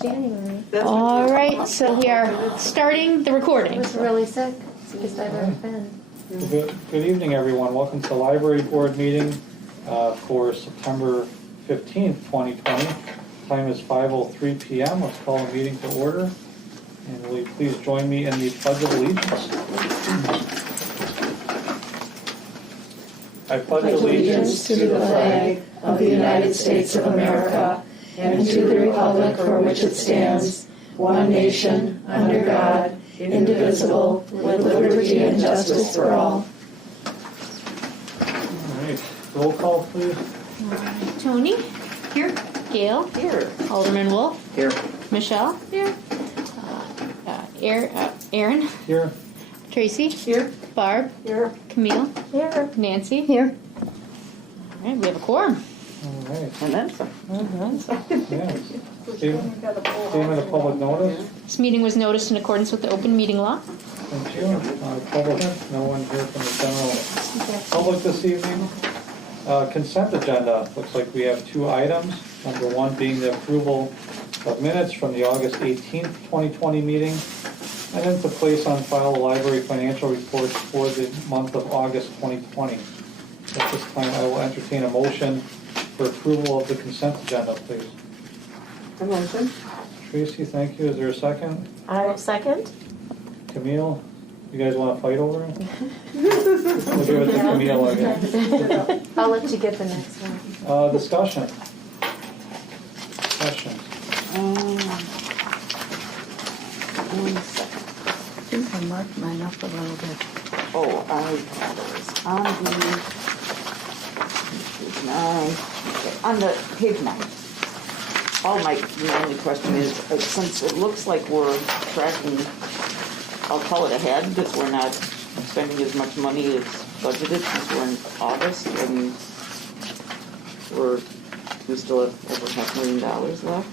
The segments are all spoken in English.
January. All right, so we are starting the I recording. was really sick. It's the biggest I've ever been. Good evening, everyone. Welcome to the Library Board meeting for September 15th, 2020. Time is 5:03 p.m. Let's call the meeting to order. And will you please join me in the Pledge of Allegiance? I pledge allegiance to the flag of the United States of America and to the republic for which it stands, one nation, under God, indivisible, with liberty and justice for all. All right. Roll call, please. Tony? Here. Gail? Here. Alderman Wolf? Here. Michelle? Here. Aaron? Here. Tracy? Here. Barb? Here. Camille? Here. Nancy? Here. All right, we have a quorum. All right. And then some. Yes. Statement of public notice. This meeting was noticed in accordance with the open meeting law. Thank you. Public, no one here from the general public this evening. Consent agenda. Looks like we have two items. Number one being the approval of minutes from the August 18th, 2020 meeting. And then to place on file the library financial reports for the month of August 2020. At this time, I will entertain a motion for approval of the consent agenda, please. A motion. Tracy, thank you. Is there a second? I second. Camille, you guys want to fight over it? We'll give it to Camille again. I'll let you get the next one. Discussion. Questions? One second. I think I marked mine up a little bit. Oh, I apologize. On the page 9. The only question is, since it looks like we're tracking, I'll call it ahead, because we're not spending as much money as budgeted since we're in August, and we still have over $500,000 left.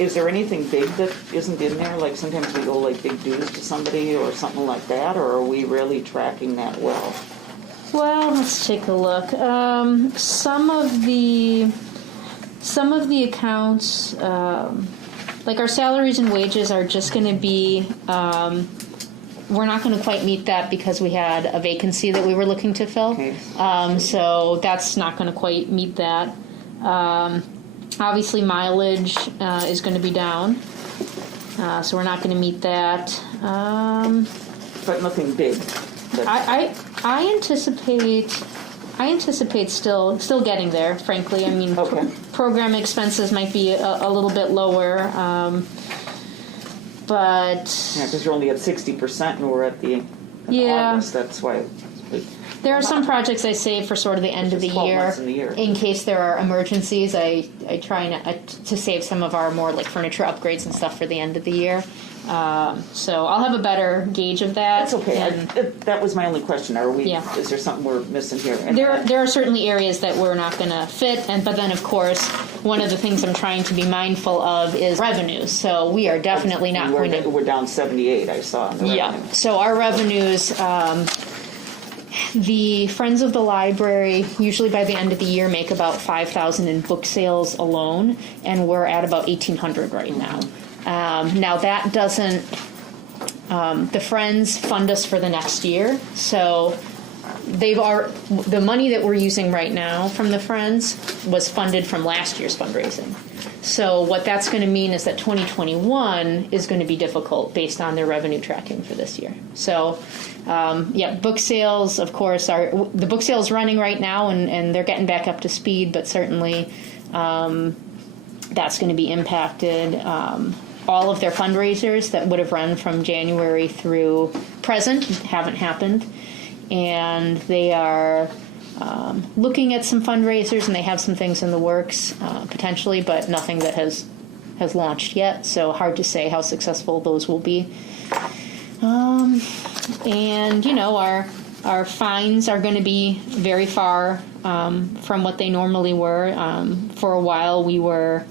Is there anything big that isn't in there? Like sometimes we go like big dues to somebody or something like that, or are we really tracking that well? Well, let's take a look. Some of the accounts, like our salaries and wages, are just going to be. We're not going to quite meet that because we had a vacancy that we were looking to fill. Okay. So that's not going to quite meet that. Obviously, mileage is going to be down, so we're not going to meet that. But nothing big. I anticipate still getting there. Frankly, I mean, Okay. program expenses might be a little bit lower, but Yeah, because you're only at 60% and we're at the Yeah. August. That's why. there are some projects I save for sort of the end of the 12 year, months in the year. in case there are emergencies. I try to save some of our more like furniture upgrades and stuff for the end of the year. So I'll have a better gauge of that. That's okay. And That was my only question. Are we? Yeah. Is there something we're missing here? And there are certainly areas that we're not going to fit, but then of course one of the things I'm trying to be mindful of is revenues. So we are definitely not going to. We're down 78. I saw in the revenue. So our revenues. The Friends of the Library usually by the end of the year make about $5,000 in book sales alone, and we're at about $1,800 right now. Now that doesn't. The Friends fund us for the next year, so the money that we're using right now from the Friends was funded from last year's fundraising. So what that's going to mean is that 2021 is going to be difficult based on their revenue tracking for this year. So, book sales, of course, the book sales running right now, and they're getting back up to speed, but certainly that's going to be impacted. All of their fundraisers that would have run from January through present haven't happened, and they are looking at some fundraisers, and they have some things in the works potentially, but nothing that has launched yet. So hard to say how successful those will be. And our fines are going to be very far from what they normally were. For a while, we were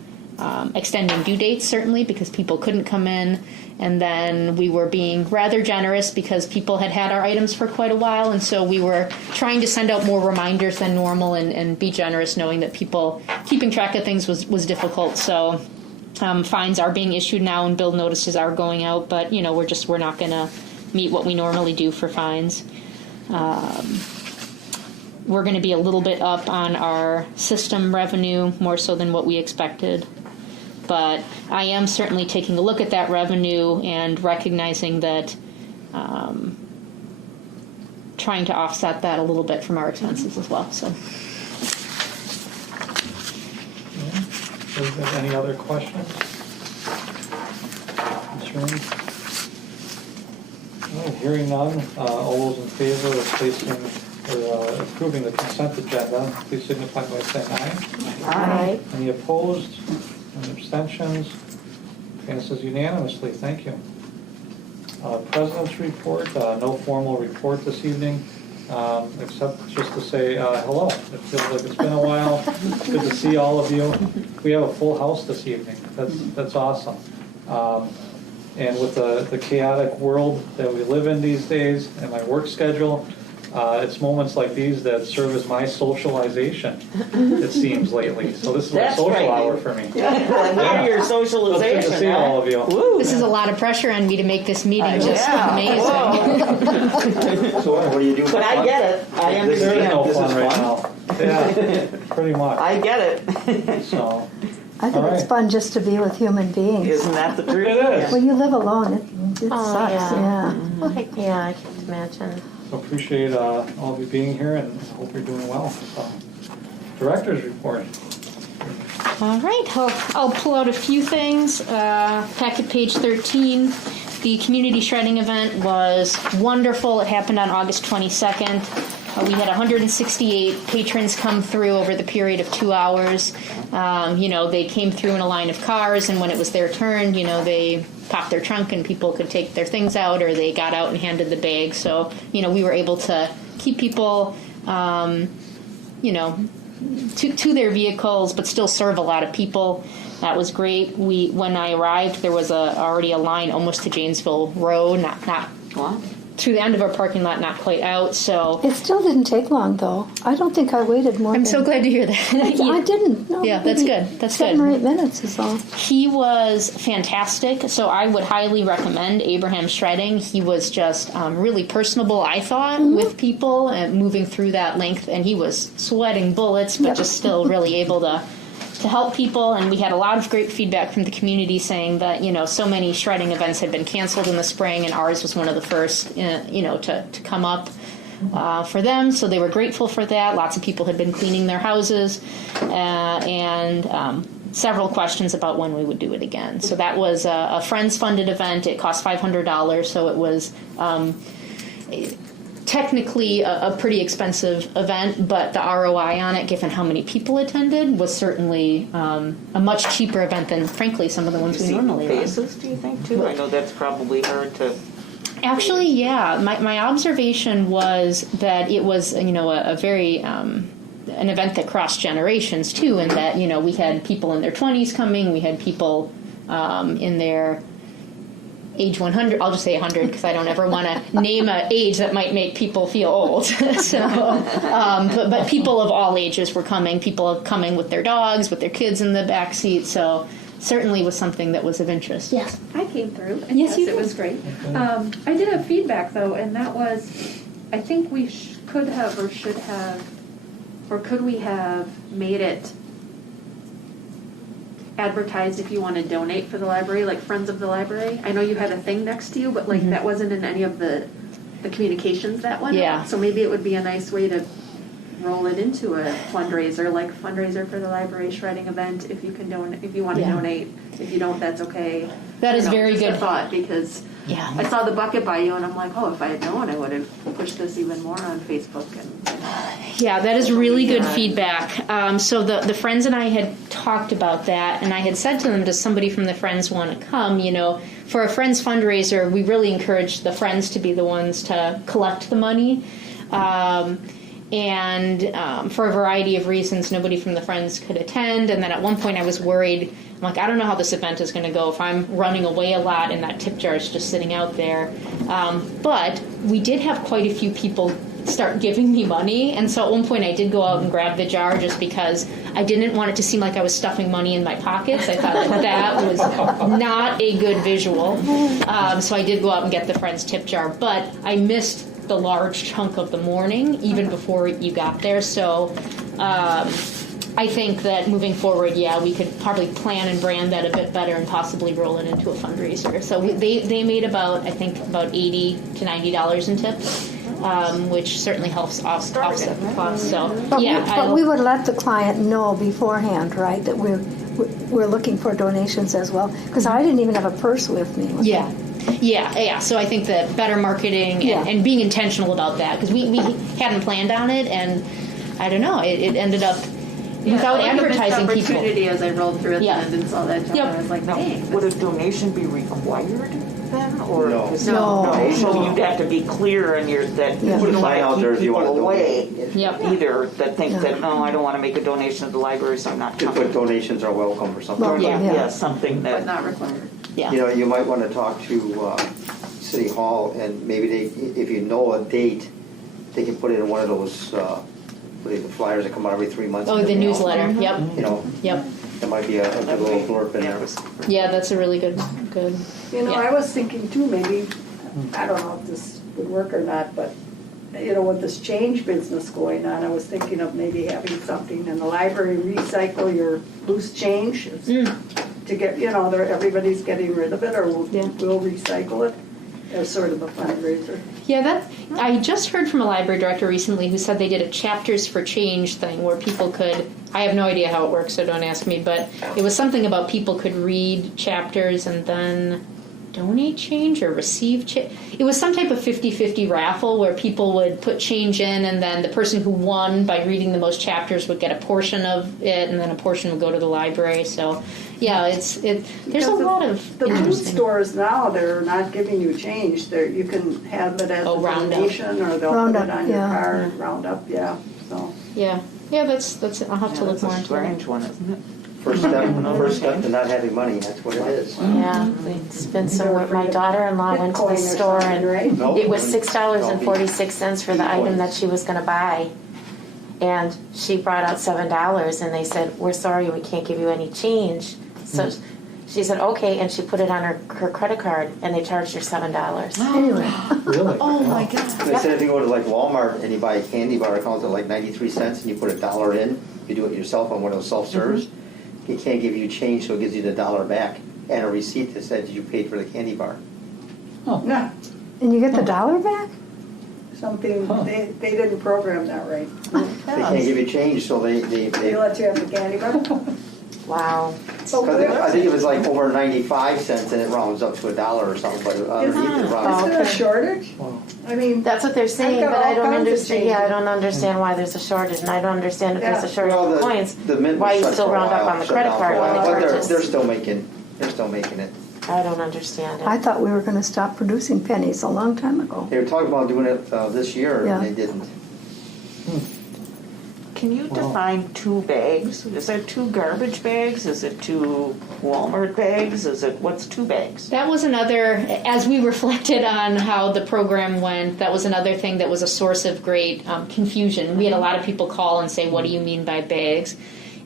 extending due dates, certainly, because people couldn't come in. And then we were being rather generous because people had our items for quite a while. And so we were trying to send out more reminders than normal and be generous, knowing that people keeping track of things was difficult. So Fines are being issued now and bill notices are going out, but, we're not going to meet what we normally do for fines. We're going to be a little bit up on our system revenue, more so than what we expected. But I am certainly taking a look at that revenue and recognizing that trying to offset that a little bit from our expenses as well. So. Any other questions? Concerns? No, hearing none, all those in favor of placing or approving the consent agenda, please signify by saying aye. Aye. Any opposed? Any abstentions? Passes unanimously. Thank you. President's report, no formal report this evening, except just to say hello. It feels like it's been a while. Good to see all of you. We have a full house this evening. That's awesome. And with the chaotic world that we live in these days and my work schedule, it's moments like these that serve as my socialization, it seems, lately. So this is a social hour for me. Now your socialization. It's good to see all of you. Woo. This is a lot of pressure on me to make this meeting just amazing. Whoa. So what do you do? But I get it. I There is understand. no This fun is right fun? now. Yeah, pretty much. I get it. So, I think All it's right. fun just to be with human beings. Isn't that the truth? It is. When you live alone, it Oh, sucks, yeah. yeah. Yeah, I can't imagine. so appreciate all of you being here and hope you're doing well. So, director's report. All right, I'll pull out a few things. Packet page 13. The community shredding event was wonderful. It happened on August 22nd. We had 168 patrons come through over the period of 2 hours. They came through in a line of cars, and when it was their turn, they popped their trunk and people could take their things out, or they got out and handed the bag. So, we were able to keep people, to their vehicles, but still serve a lot of people. That was great. When I arrived, there was already a line almost to Janesville Road, not Wow. through the end of our parking lot, not quite out. So It still didn't take long, though. I don't think I waited more I'm than... so glad to hear that. I didn't. No, Yeah, that's maybe good. That's 7 good. or 8 minutes is all. He was fantastic, so I would highly recommend Abraham Shredding. He was just really personable, I thought, with people and moving through that length, and he was sweating bullets, but Yep. just still really able to help people. And we had a lot of great feedback from the community saying that, so many shredding events had been canceled in the spring, and ours was one of the first, to come up for them. So they were grateful for that. Lots of people had been cleaning their houses, and several questions about when we would do it again. So that was a Friends-funded event. It cost $500, so it was technically a pretty expensive event, but the ROI on it, given how many people attended, was certainly a much cheaper event than, frankly, some of the ones we normally run. Faces, do you think, too? I know that's probably hard to... Actually, yeah. My observation was that it was, a very an event that crossed generations too, and that we had people in their 20s coming, we had people in their age 100. I'll just say 100 because I don't ever want to name an age that might make people feel old. So, but people of all ages were coming. People coming with their dogs, with their kids in the back seat. So. Certainly was something that was of interest. Yes. I came through, and Yes, you it did. was great. I did have feedback, though, and that was, I think we could have or should have, or could we have made it advertised if you want to donate for the library, like Friends of the Library? I know you had a thing next to you, but like that wasn't in any of the communications that went out. Yeah. So maybe it would be a nice way to roll it into a fundraiser, like fundraiser for the library shredding event. If you can donate, if you want to Yeah. donate. If you don't, that's okay. That is very just good. a thought, because Yeah. I saw the bucket by you, and I'm like, oh, if I had known, I would have pushed this even more on Facebook. And Yeah, that is really good feedback. So the Friends and I had talked about that, and I had said to them, does somebody from the Friends want to come? For a Friends fundraiser, we really encourage the Friends to be the ones to collect the money. And for a variety of reasons, nobody from the Friends could attend. And then at one point I was worried, I'm like, I don't know how this event is going to go if I'm running away a lot and that tip jar is just sitting out there. But we did have quite a few people start giving me money. And so at one point I did go out and grab the jar just because I didn't want it to seem like I was stuffing money in my pockets. I thought that was not a good visual. So I did go out and get the Friends tip jar, but I missed the large chunk of the morning even before you got there. So I think that moving forward, we could probably plan and brand that a bit better and possibly roll it into a fundraiser. So they made about $80 to $90 in tips, which certainly helps offset the cost. So But we would let the client know beforehand, right, that we're looking for donations as well, because I didn't even have a purse with me. Yeah. So I think that better marketing and being intentional about that, because we hadn't planned on it, and I don't know, it ended up without advertising people. Opportunity as I rolled through at the end and saw that job, I was like, Now, dang. would a donation be required then, or No. So you'd have to be clear in your that you don't want to keep people away either that think that no, I don't want to make a donation to the library, so I'm not To coming. put donations are welcome or something. Something But that. not required. You know, you might want to talk to City Hall, and maybe if you know a date, they can put it in one of those the flyers that come out every 3 months. Oh, the newsletter. Yep. You know, there might be a good little blurb in there. Yeah, that's a really good. You know, I was thinking too, maybe, I don't know if this would work or not, but, you know, with this change business going on, I was thinking of maybe having something in the library, recycle your loose change to get, you know, everybody's getting rid of it, or we'll recycle it as sort of a fundraiser. Yeah, I just heard from a library director recently who said they did a Chapters for Change thing where people could, I have no idea how it works, so don't ask me, but it was something about people could read chapters and then donate change or receive change. It was some type of 50-50 raffle where people would put change in, and then the person who won by reading the most chapters would get a portion of it, and then a portion would go to the library. So there's a lot of the food stores now, they're not giving you change. You can have it as a donation, or they'll put it on your card, round up, so. That's I'll have to look more into that. Strange one, isn't it? First step to not having money, that's what it is. Yeah, it's been somewhere. My daughter-in-law went to the store and it was $6.46 for the item that she was going to buy. And she brought out $7 and they said, "We're sorry, we can't give you any change." So she said, "Okay," and she put it on her credit card and they charged her $7. Anyway. Really? Oh my God. They said if you go to like Walmart and you buy a candy bar, it comes at like 93 cents, and you put $1 in, you do it yourself on one of those self-serves, it can't give you change, so it gives you the $1 back and a receipt that says you paid for the candy bar. Yeah, And you get the $1 back? something, they didn't program that right. They can't give you change, so they They let you have the candy bar. Wow. I think it was like over 95 cents, and it rounds up to $1 or something, but underneath it rounds. Is there a shortage? I mean, That's what they're saying, I've got but I all don't kinds of understand. change. I don't understand why there's a shortage, and I don't understand if there's a shortage Well, of coins. the mint Why was you shut still for a round up while, on the shut credit down for card a when while, they but purchase? they're still making it. I don't understand it. I thought we were going to stop producing pennies a long time ago. They were talking about doing it this year, Yeah. and they didn't. Can you define 2 bags? Is there 2 garbage bags? Is it 2 Walmart bags? What's 2 bags? That was another, as we reflected on how the program went, that was another thing that was a source of great confusion. We had a lot of people call and say, "What do you mean by bags?"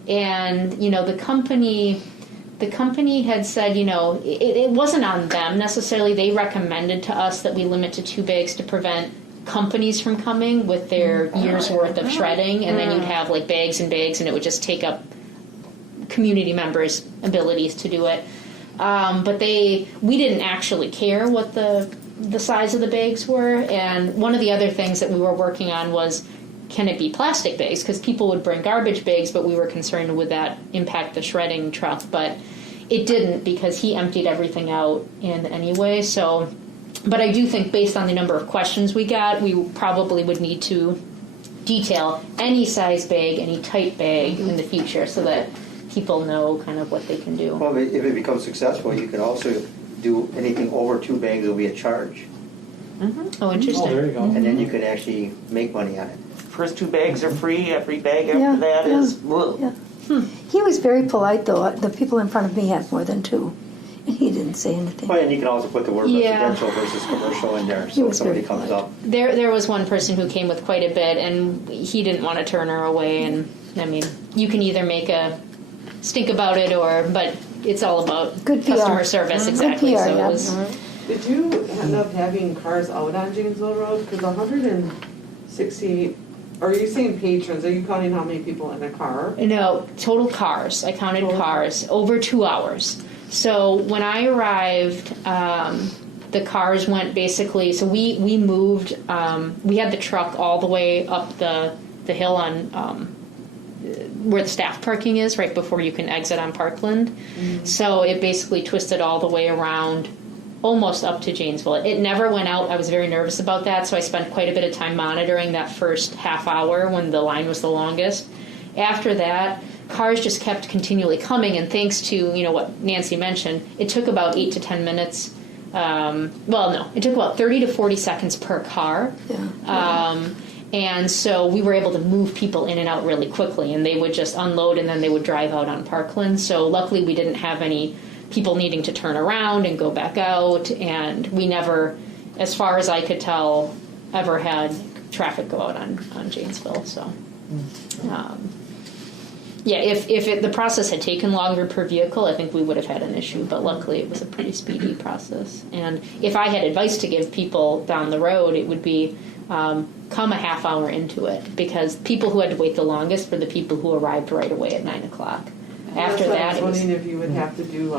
And, the company had said, it wasn't on them necessarily. They recommended to us that we limit to 2 bags to prevent companies from coming with their year's worth of shredding, and then you'd have like bags and bags, and it would just take up community members' abilities to do it. But we didn't actually care what the size of the bags were, and one of the other things that we were working on was, can it be plastic bags? Because people would bring garbage bags, but we were concerned would that impact the shredding truck, but it didn't, because he emptied everything out in anyway. So, but I do think based on the number of questions we got, we probably would need to detail any size bag, any type bag in the future, so that people know kind of what they can do. Well, if it becomes successful, you can also do anything over 2 bags will be a charge, Oh, interesting. Oh, there you go. and then you can actually make money on it. First 2 bags are free. Every bag after Yeah, that yeah, is. Whoa. yeah. He was very polite, though. The people in front of me had more than 2, and he didn't say anything. Well, and you can also put the word Yeah. residential versus commercial in there, He so if was somebody very comes up. There was one person who came with quite a bit, and he didn't want to turn her away, and I mean, you can either make a stink about it but it's all about Good PR. customer service, exactly. Good PR, So yeah. it was, Did you end up having cars out on Janesville Road? Because 168, are you saying patrons? Are you counting how many people in a car? no, total cars. I counted Total cars over 2 hours. So when I arrived, the cars went basically, so we moved, we had the truck all the way up the hill on where the staff parking is, right before you can exit on Parkland. Mm-hmm. So it basically twisted all the way around, almost up to Janesville. It never went out. I was very nervous about that, so I spent quite a bit of time monitoring that first half hour when the line was the longest. After that, cars just kept continually coming, and thanks to what Nancy mentioned, it took about 8 to 10 minutes. It took about 30 to 40 seconds per car. Yeah. And so we were able to move people in and out really quickly, and they would just unload and then they would drive out on Parkland. So luckily we didn't have any people needing to turn around and go back out, and we never, as far as I could tell, ever had traffic go out on Janesville. So, if the process had taken longer per vehicle, I think we would have had an issue, but luckily it was a pretty speedy process. And if I had advice to give people down the road, it would be come a half hour into it, because people who had to wait the longest were the people who arrived right away at 9 o'clock. After that, I was wondering if you would have to do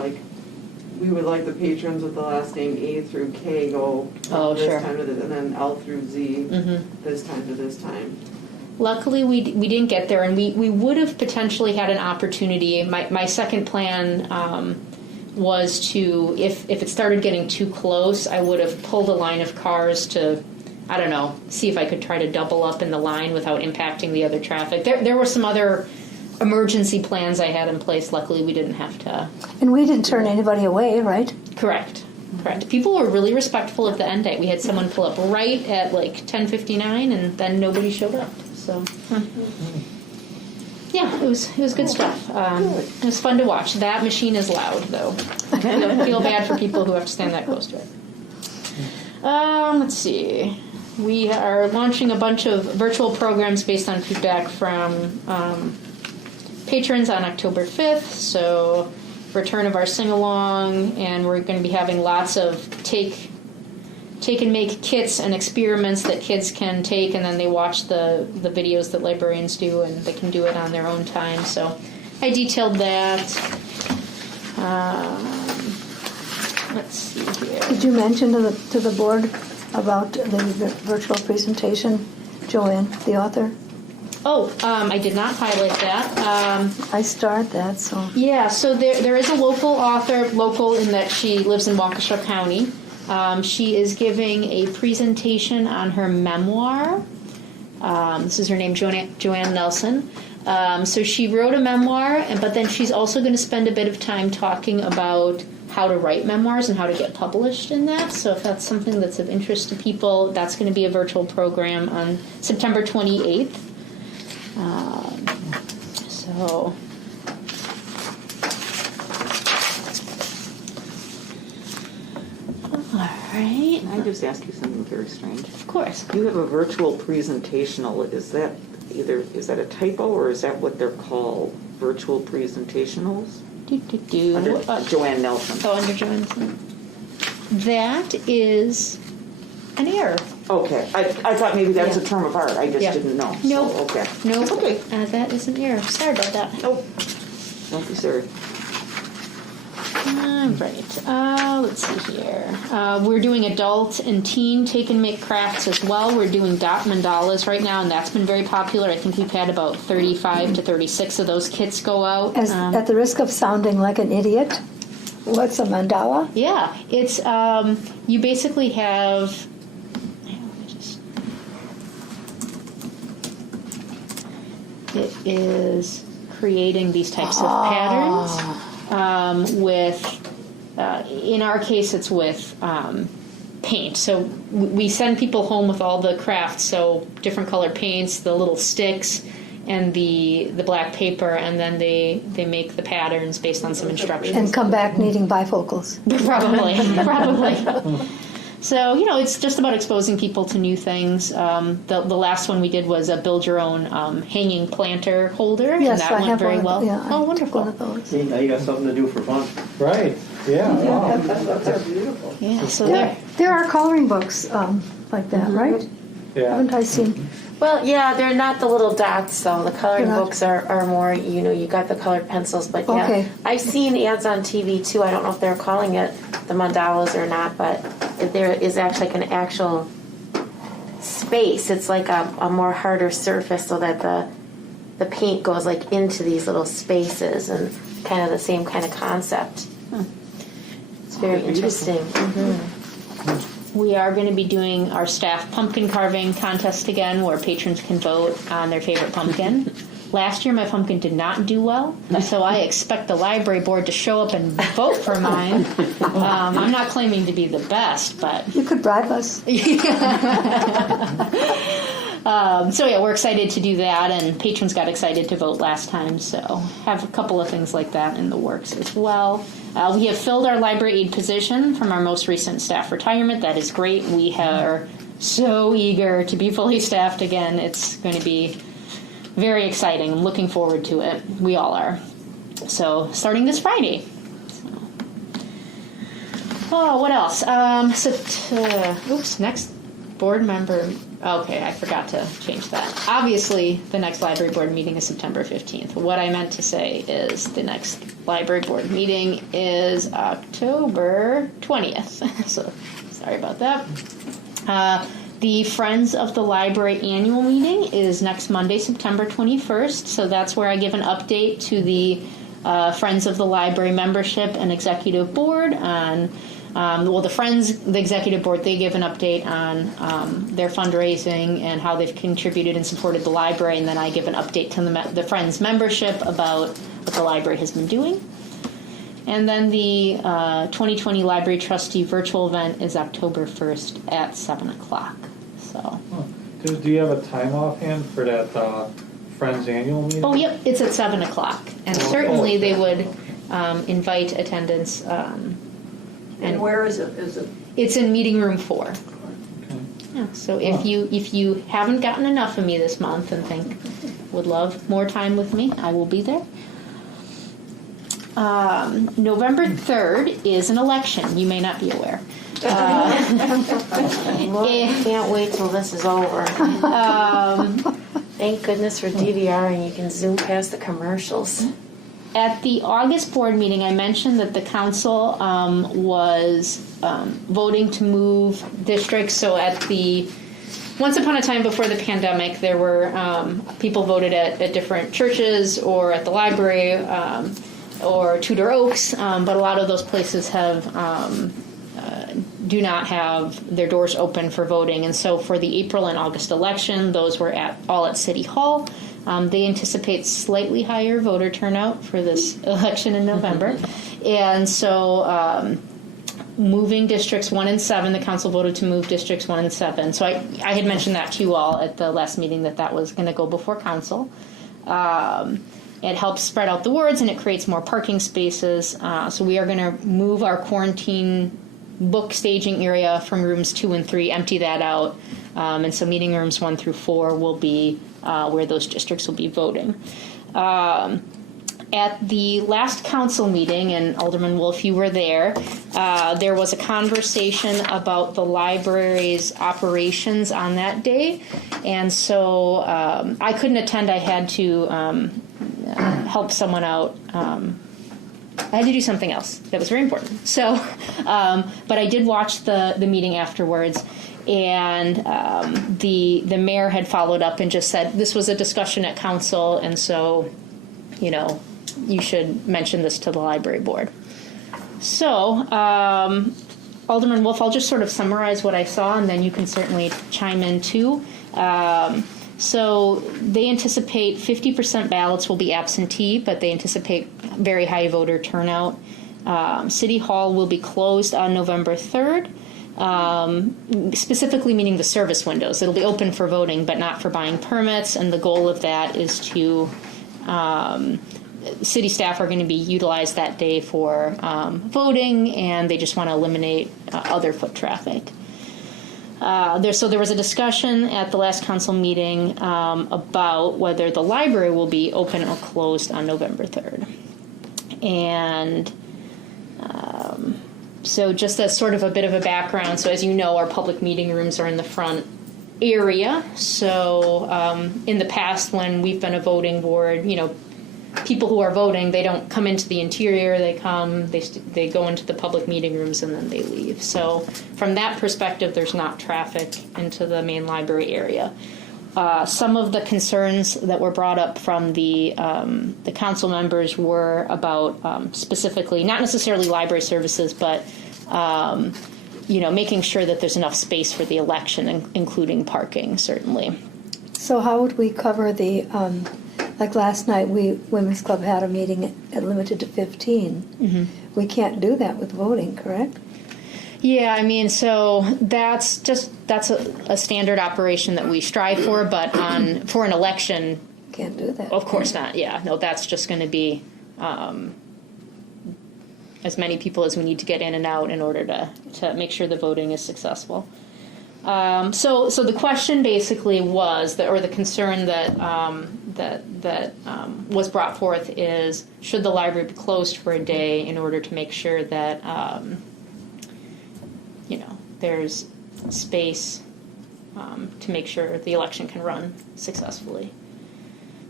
we would like the patrons with the last name A through K go from this time to this, and then L through Z this time to this time. Luckily, we didn't get there, and we would have potentially had an opportunity. My second plan was to, if it started getting too close, I would have pulled a line of cars to, I don't know, see if I could try to double up in the line without impacting the other traffic. There were some other emergency plans I had in place. Luckily, we didn't have to. And we didn't turn anybody away, right? Correct. People were really respectful of the end date. We had someone pull up right at 10:59, and then nobody showed up. So, yeah, it was good stuff. It was fun to watch. That machine is loud, though. I feel bad for people who have to stand that close to it. Let's see. We are launching a bunch of virtual programs based on feedback from patrons on October 5th. So, return of our sing-along, and we're going to be having lots of take and make kits and experiments that kids can take, and then they watch the videos that librarians do, and they can do it on their own time. So I detailed that. Let's see here. Did you mention to the board about the virtual presentation, Joanne, the author? Oh, I did not highlight that. I starred that, so. Yeah, so there is a local author, local in that she lives in Waukesha County. She is giving a presentation on her memoir. This is her name, Joanne Nelson. So she wrote a memoir, but then she's also going to spend a bit of time talking about how to write memoirs and how to get published in that. So if that's something that's of interest to people, that's going to be a virtual program on September 28th. So... All right. Can I just ask you something very strange? Of course. You have a virtual presentational. Is that a typo, or is that what they're called? Virtual presentationals? Under Joanne Nelson. Oh, under Joanne Nelson. That is an error. Okay. I thought maybe that's a term of art. I just Yeah. didn't know. Nope. So, okay. Nope. Okay. That is an error. Sorry about that. Nope. Don't be sorry. All right. Let's see here. We're doing adult and teen take and make crafts as well. We're doing dot mandalas right now, and that's been very popular. I think we've had about 35 to 36 of those kits go out. At the risk of sounding like an idiot, what's a mandala? Yeah, it's you basically have. It is creating these types of patterns. In our case, it's with paint. So we send people home with all the crafts, so different colored paints, the little sticks, and the black paper, and then they make the patterns based on some instructions. And come back needing bifocals. Probably. So, it's just about exposing people to new things. The last one we did was a build your own hanging planter holder, Yes, and that I went have very one. well. Yeah, I Oh, took wonderful. one of those. See, now you got something to do for fun. Right, yeah, wow. That's beautiful. Yeah, so There are coloring books like that, right? Yeah. Haven't I seen? Well, yeah, they're not the little dots, though. The coloring They're not. books are more, you got the colored pencils, but yeah. Okay. I've seen ads on TV, too. I don't know if they're calling it the mandalas or not, but there is actually like an actual space. It's like a more harder surface so that the paint goes like into these little spaces, and kind of the same kind of concept. It's very interesting. we are going to be doing our staff pumpkin carving contest again, where patrons can vote on their favorite pumpkin. Last year, my pumpkin did not do well, so I expect the library board to show up and vote for mine. I'm not claiming to be the best, but... You could bribe us. So yeah, we're excited to do that, and patrons got excited to vote last time, so have a couple of things like that in the works as well. We have filled our library aide position from our most recent staff retirement. That is great. We are so eager to be fully staffed again. It's going to be very exciting. I'm looking forward to it. We all are. So starting this Friday. Oh, what else? Next board member. Okay, I forgot to change that. Obviously, the next library board meeting is September 15th. What I meant to say is the next library board meeting is October 20th. So, sorry about that. The Friends of the Library annual meeting is next Monday, September 21st. So that's where I give an update to the Friends of the Library membership and executive board on the executive board, they give an update on their fundraising and how they've contributed and supported the library, and then I give an update to the Friends membership about what the library has been doing. And then the 2020 Library Trustee virtual event is October 1st at 7 o'clock. So. Do you have a time offhand for that Friends annual meeting? Oh, yep, it's at 7 o'clock. And certainly they would invite attendance. And where is it? Is it? It's in meeting room 4. Okay. Yeah, so if you haven't gotten enough of me this month and think would love more time with me, I will be there. November 3rd is an election. You may not be aware. Can't wait till this is over. Thank goodness for DVR, and you can zoom past the commercials. At the August board meeting, I mentioned that the council was voting to move districts. So once upon a time before the pandemic, there were people voted at different churches or at the library or Tudor Oaks, but a lot of those places do not have their doors open for voting. And so for the April and August election, those were all at City Hall. They anticipate slightly higher voter turnout for this election in November. And so moving districts 1 and 7, the council voted to move districts 1 and 7. So I had mentioned that to you all at the last meeting that was going to go before council. It helps spread out the wards, and it creates more parking spaces. So we are going to move our quarantine book staging area from rooms 2 and 3, empty that out. And so meeting rooms 1 through 4 will be where those districts will be voting. At the last council meeting, and Alderman Wolf, you were there was a conversation about the library's operations on that day. And so I couldn't attend. I had to help someone out. I had to do something else that was very important. So, but I did watch the meeting afterwards. And the mayor had followed up and just said this was a discussion at council, and so, you should mention this to the library board. So, Alderman Wolf, I'll just sort of summarize what I saw, and then you can certainly chime in too. So they anticipate 50% ballots will be absentee, but they anticipate very high voter turnout. City Hall will be closed on November 3rd. Specifically meaning the service windows. It'll be open for voting, but not for buying permits, and the goal of that is to city staff are going to be utilized that day for voting, and they just want to eliminate other foot traffic. there was a discussion at the last council meeting about whether the library will be open or closed on November 3rd. And so just as sort of a bit of a background, so as you know, our public meeting rooms are in the front area. So in the past, when we've been a voting board, people who are voting, they don't come into the interior. They come, they go into the public meeting rooms, and then they leave. So from that perspective, there's not traffic into the main library area. Some of the concerns that were brought up from the council members were about specifically, not necessarily library services, but making sure that there's enough space for the election, including parking, certainly. So how would we cover the, like last night, Women's Club had a meeting limited to 15. Mm-hmm. We can't do that with voting, correct? Yeah, I mean, so that's a standard operation that we strive for, but for an election, Can't do that. of course not. Yeah, no, that's just going to be as many people as we need to get in and out in order to make sure the voting is successful. So the question basically was or the concern that was brought forth is, should the library be closed for a day in order to make sure that there's space to make sure the election can run successfully.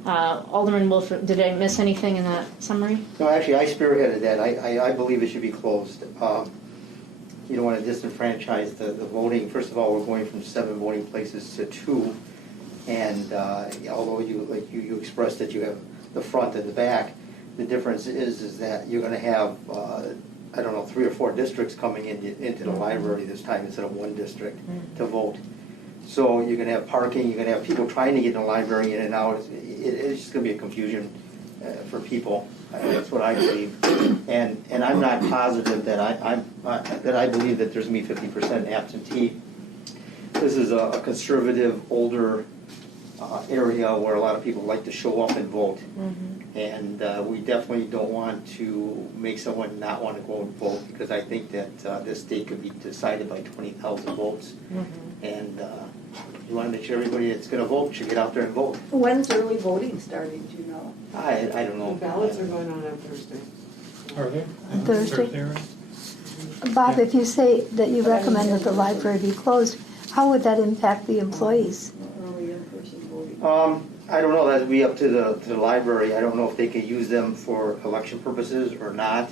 Alderman Wolf, did I miss anything in that summary? No, actually, I spearheaded that. I believe it should be closed. You don't want to disenfranchise the voting. First of all, we're going from 7 voting places to 2. And although you expressed that you have the front and the back, the difference is that you're going to have, 3 or 4 districts coming into the library this time instead of 1 district to vote. So you're going to have parking, you're going to have people trying to get in the library in and out. It's just going to be a confusion for people. That's what I believe. And I'm not positive that I believe that there's going to be 50% absentee. This is a conservative, older area where a lot of people like to show up and vote. Mm-hmm. And we definitely don't want to make someone not want to go and vote, because I think that this state could be decided by 20,000 votes. Mm-hmm. And you want to make sure everybody that's going to vote should get out there and vote. When's early voting starting, do you know? I don't know. The ballots are going on Thursday. Are they? On Thursday? Right? Bob, if you say that you recommend that the library be closed, how would that impact the employees? Early in-person voting. I don't know. That would be up to the library. I don't know if they could use them for election purposes or not.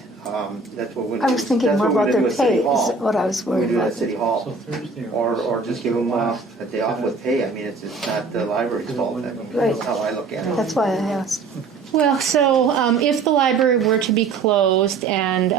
That's what I was thinking more about their pay, is what I was worried We do that about. at City Hall. So Thursday Or just give them a day off with pay. I mean, it's not the library's fault. That's Right. how I look at it. That's why I asked. Well, so if the library were to be closed and,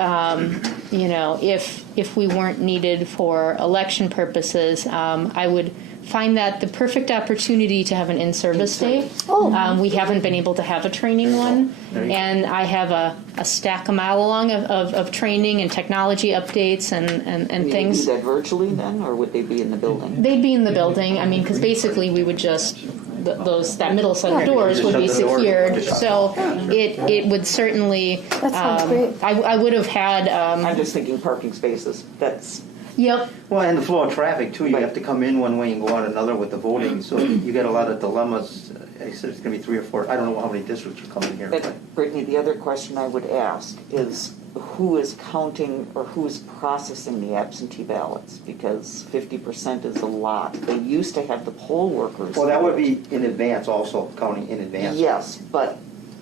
if we weren't needed for election purposes, I would find that the perfect opportunity to have an in-service day. Oh. We haven't been able to have a training one, and I have a stack a mile long of training and technology updates and things. Would you do that virtually then, or would they be in the building? They'd be in the building. I mean, because basically we would just that middle set of doors would be secured. So it would certainly. That sounds great. I would have had. I'm just thinking parking spaces. That's. Yep. Well, and the flow of traffic too. You have to come in one way and go out another with the voting. So you get a lot of dilemmas. I said it's going to be 3 or 4. I don't know how many districts you come in here. But Brittany, the other question I would ask is, who is counting or who is processing the absentee ballots? Because 50% is a lot. They used to have the poll workers. Well, that would be in advance, also counting in advance. Yes, but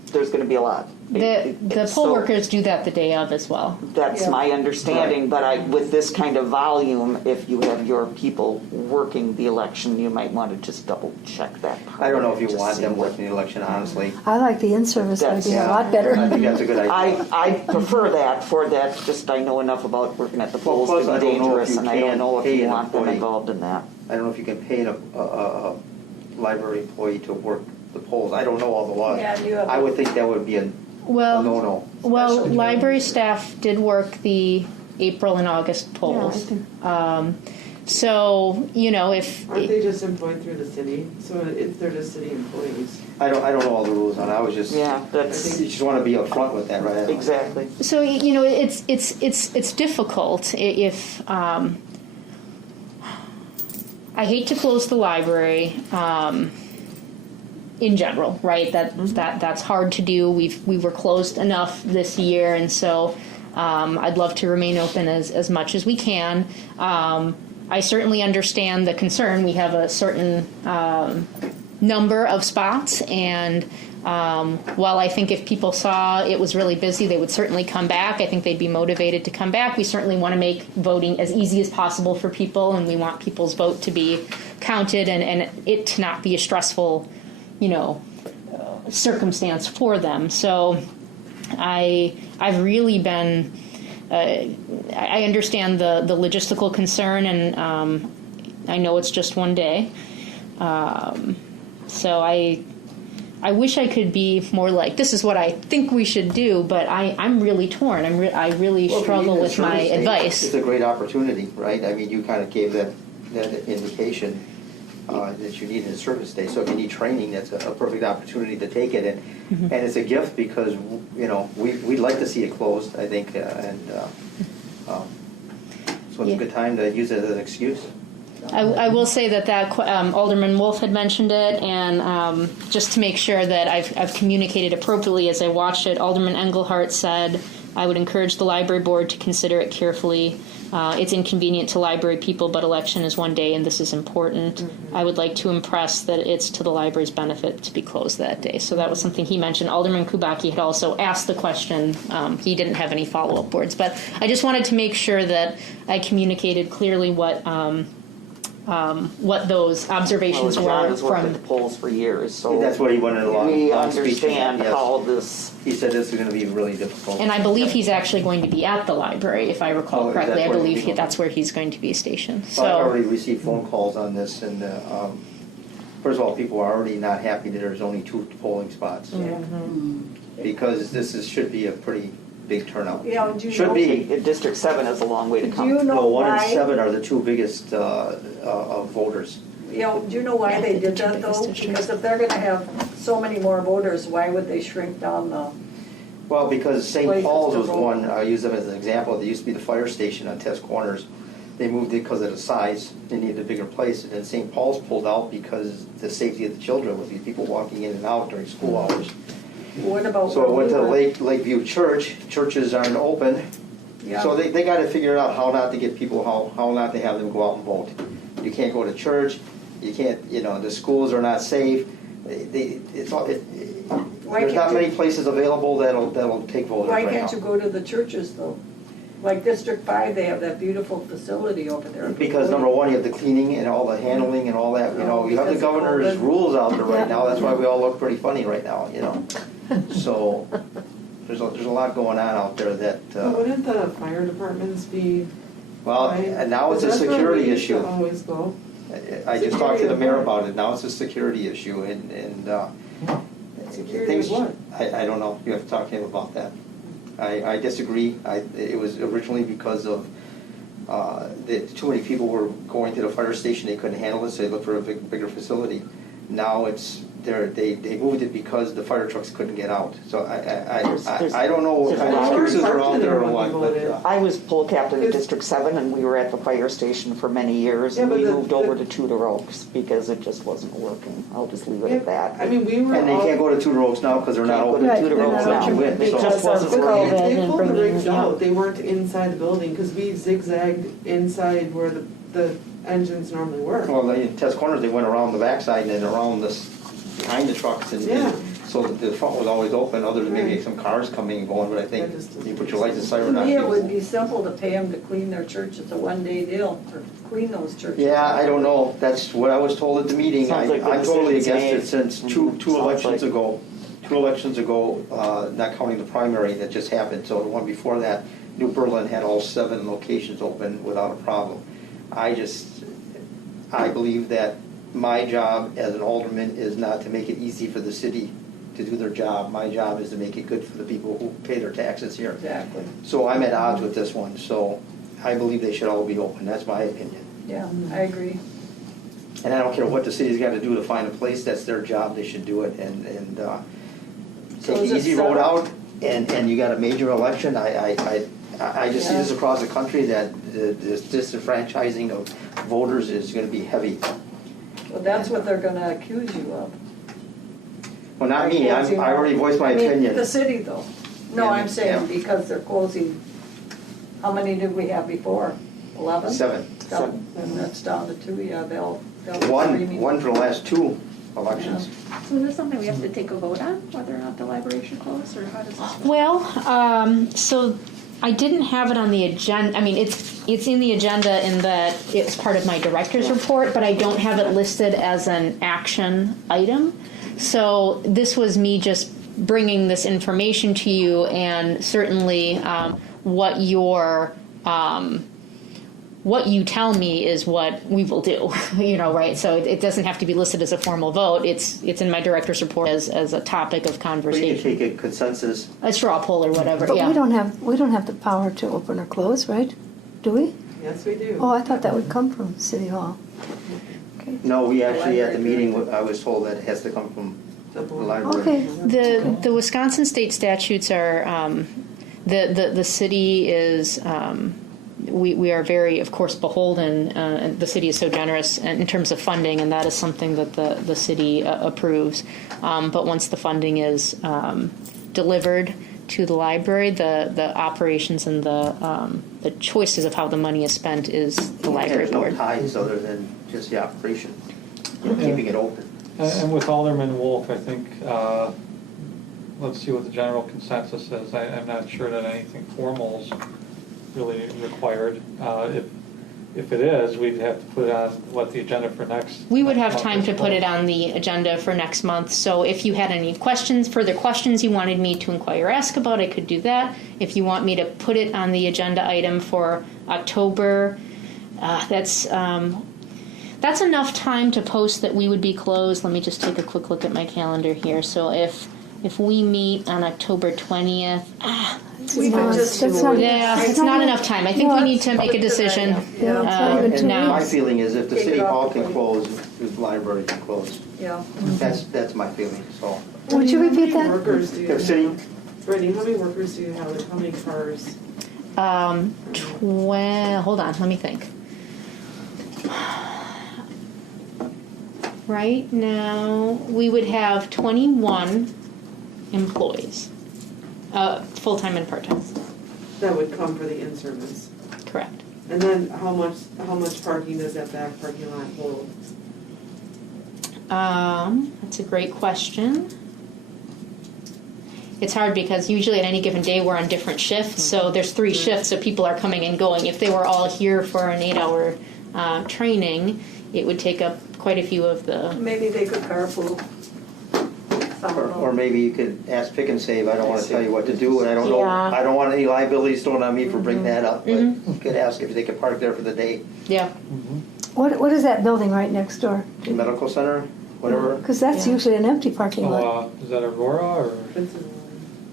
there's going to be a lot. The poll workers do that the day of as well. That's my understanding, but with this kind of volume, if you have your people working the election, you might want to just double check that part. I don't know if you Just want see them what- working the election, honestly. I like the in-service idea a lot I better. think that's a good idea. I prefer that for that, just I know enough about working at the polls plus, to I be don't know if dangerous, you and I don't can know if pay you an want them employee. involved in that. I don't know if you can pay a library employee to work the polls. I don't know all the laws. Yeah, you have- I would think that would be a no-no. Well, library staff did work the April and August polls. So, if... Aren't they just employed through the city? So they're just city employees. I don't know all the rules on it. I was just, Yeah, I that's think you just want to be upfront with that, right? exactly. So, it's difficult if... I hate to close the library. In general, right? That's hard to do. We were closed enough this year, and so I'd love to remain open as much as we can. I certainly understand the concern. We have a certain number of spots, and while I think if people saw it was really busy, they would certainly come back. I think they'd be motivated to come back. We certainly want to make voting as easy as possible for people, and we want people's vote to be counted and it to not be a stressful circumstance for them. So I've really been, I understand the logistical concern, and I know it's just one day. So I wish I could be more like, this is what I think we should do, but I'm really torn. I really struggle with my advice. It's a great opportunity, right? I mean, you kind of gave that indication that you need in a service day. So if you need training, that's a perfect opportunity to take it. And it's a gift because, we'd like to see it closed, I think, so it's a good time to use it as an excuse. I will say that Alderman Wolf had mentioned it, and just to make sure that I've communicated appropriately as I watched it, Alderman Engelhardt said, I would encourage the library board to consider it carefully. It's inconvenient to library people, but election is one day, and this is important. I would like to impress that it's to the library's benefit to be closed that day. So that was something he mentioned. Alderman Kubacki had also asked the question. He didn't have any follow-up words, but I just wanted to make sure that I communicated clearly what those observations John were has worked from. at the polls for years, so That's what he wanted a long we speech. understand Yes. how this. He said this is going to be really difficult. And I believe he's actually going to be at the library, if I recall Oh, correctly. I that's where believe that's where he's going to be stationed. Well, I've So, already received phone calls on this, and first of all, people are already not happy that there's only 2 polling spots. Because should be a pretty big turnout. Yeah, do you Should know- be. District 7 is a long way to Do come. you know Well, 1 and why? 7 are the 2 biggest voters. Do you know why they did that though? Because if they're gonna have so many more voters, why would they shrink down the? Well, because St. Places Paul's to was vote. one, I use them as an example, there used to be the fire station on Test Corners. They moved it because of the size, they needed a bigger place, and then St. Paul's pulled out because the safety of the children, with these people walking in and out during school hours. What about? So it went to the where we were? Lakeview Church, churches aren't open, Yeah. so they got to figure out how not to get people, how not to have them go out and vote. You can't go to church, you can't, the schools are not safe, there's not many places available that'll take voters Why right now. can't you go to the churches though? Like District 5, they have that beautiful facility over there. Because number one, you have the cleaning and all the handling and all that, you have the Because of governor's COVID. rules out there right Yeah. now, that's why we all look pretty funny right now, So, there's a lot going on out there that, Well, wouldn't the fire departments be? well, right? and now it's a Because that's where security we used to issue. always go. I just talked to the mayor about it, now it's a security issue, and Security things, of what? I don't know, you have to talk to him about that. I disagree, it was originally because of, that too many people were going to the fire station, they couldn't handle it, so they looked for a bigger facility. Now they moved it because the fire trucks couldn't get out, so I don't know what kind of excuses are out there or what, but. I was poll captain at District 7, and we were at the fire station for many years, Yeah, and but we the- moved over to Tudor Oaks because it just wasn't working. I'll just leave it at that. I mean, we were And they all. can't go to Tudor Oaks now because they're not Can't go open. to Right, Tudor they're Oaks not now. open It because just wasn't of working. COVID. They and pulled the bringing- rigs out, they weren't inside the building, because we zigzagged inside where the engines normally were. Well, in Test Corners, they went around the backside and then around behind the trucks, and Yeah. so that the front was always open, other than maybe some cars coming and going, but I think That just doesn't you put your make lights and sense. siren To on. me, it would people- be simple to pay them to clean their church. It's a one-day deal, or clean those churches. Yeah, I don't know, that's what I was told at the meeting, Sounds like the I'm totally decision's against it made. since two Sounds elections like- ago. 2 elections ago, not counting the primary that just happened, so the one before that, New Berlin had all 7 locations open without a problem. I believe that my job as an alderman is not to make it easy for the city to do their job. My job is to make it good for the people who pay their taxes here. Exactly, So I'm at odds with this one, so I believe they should all be open, that's my opinion. yeah, I agree. And I don't care what the city's got to do to find a place, that's their job, they should do it, and So take is the it easy road settled? out, and you got a major election, I I just see this across the country that this disenfranchising of voters is gonna be heavy. Well, that's what they're gonna accuse you of. Well, not me, I already voiced my I mean, opinion. the city though. No, Yeah, I'm saying yeah. because they're closing, how many did we have before? 11? 7. And that's down to 2, yeah, they'll. One for the last 2 elections. So is this something we have to take a vote on, whether or not the library should close, or how does this work? Well, so I didn't have it on the agenda. I mean, it's in the agenda in that it's part of my director's report, but I don't have it listed as an action item. So this was me just bringing this information to you, and certainly what you tell me is what we will do, right? So it doesn't have to be listed as a formal vote. It's in my director's report as a topic of We conversation. can take a consensus. A straw poll or whatever. But yeah. we don't have the power to open or close, right? Do we? Yes, we do. Oh, I thought that would come from City Hall. Okay. No, we actually, at the meeting, I was told that it has to come from the library. Okay. The Wisconsin state statutes are the city is. We are very, of course, beholden, and the city is so generous in terms of funding, and that is something that the city approves. But once the funding is delivered to the library, the operations and the choices of how the money is spent is the library There's no board. ties other than just the operation, keeping it open. And with Alderman Wolf, I think, let's see what the general consensus is. I'm not sure that anything formal is really required. If it is, we'd have to put it on the agenda for next. We would have month time as to put well. it on the agenda for next month. So if you had any further questions you wanted me to inquire or ask about, I could do that. If you want me to put it on the agenda item for October, that's enough time to post that we would be closed. Let me just take a quick look at my calendar here. So if we meet on October 20th, We could just do it. it's not enough time. I think we need to make a decision. Yeah, it's not even 2 now. My weeks. feeling is if the Take it city off hall the can plate. close, the library can close. Yeah. That's my feeling, so. Would you repeat How many that? workers do you The city, have? Brittany, how many workers do you have? Like, how many cars? Hold on, let me think. Right now, we would have 21 employees, full-time and part-time. That would come for the in-service. Correct. And then how much parking does that back parking lot hold? That's a great question. It's hard because usually at any given day we're on different shifts, so there's 3 shifts, so people are coming and going. If they were all here for an 8-hour training, it would take up quite a few of the. Maybe they could carpool. or maybe you could ask Pick and Save, I don't want to tell you what to do, and I don't know, Yeah. I don't want any liabilities thrown on me for bringing that up, but you could ask if they could park there for the day. Yeah. What is that building right next door? Medical center, whatever. Because that's Yeah. usually an empty parking lot. So, is that Aurora or?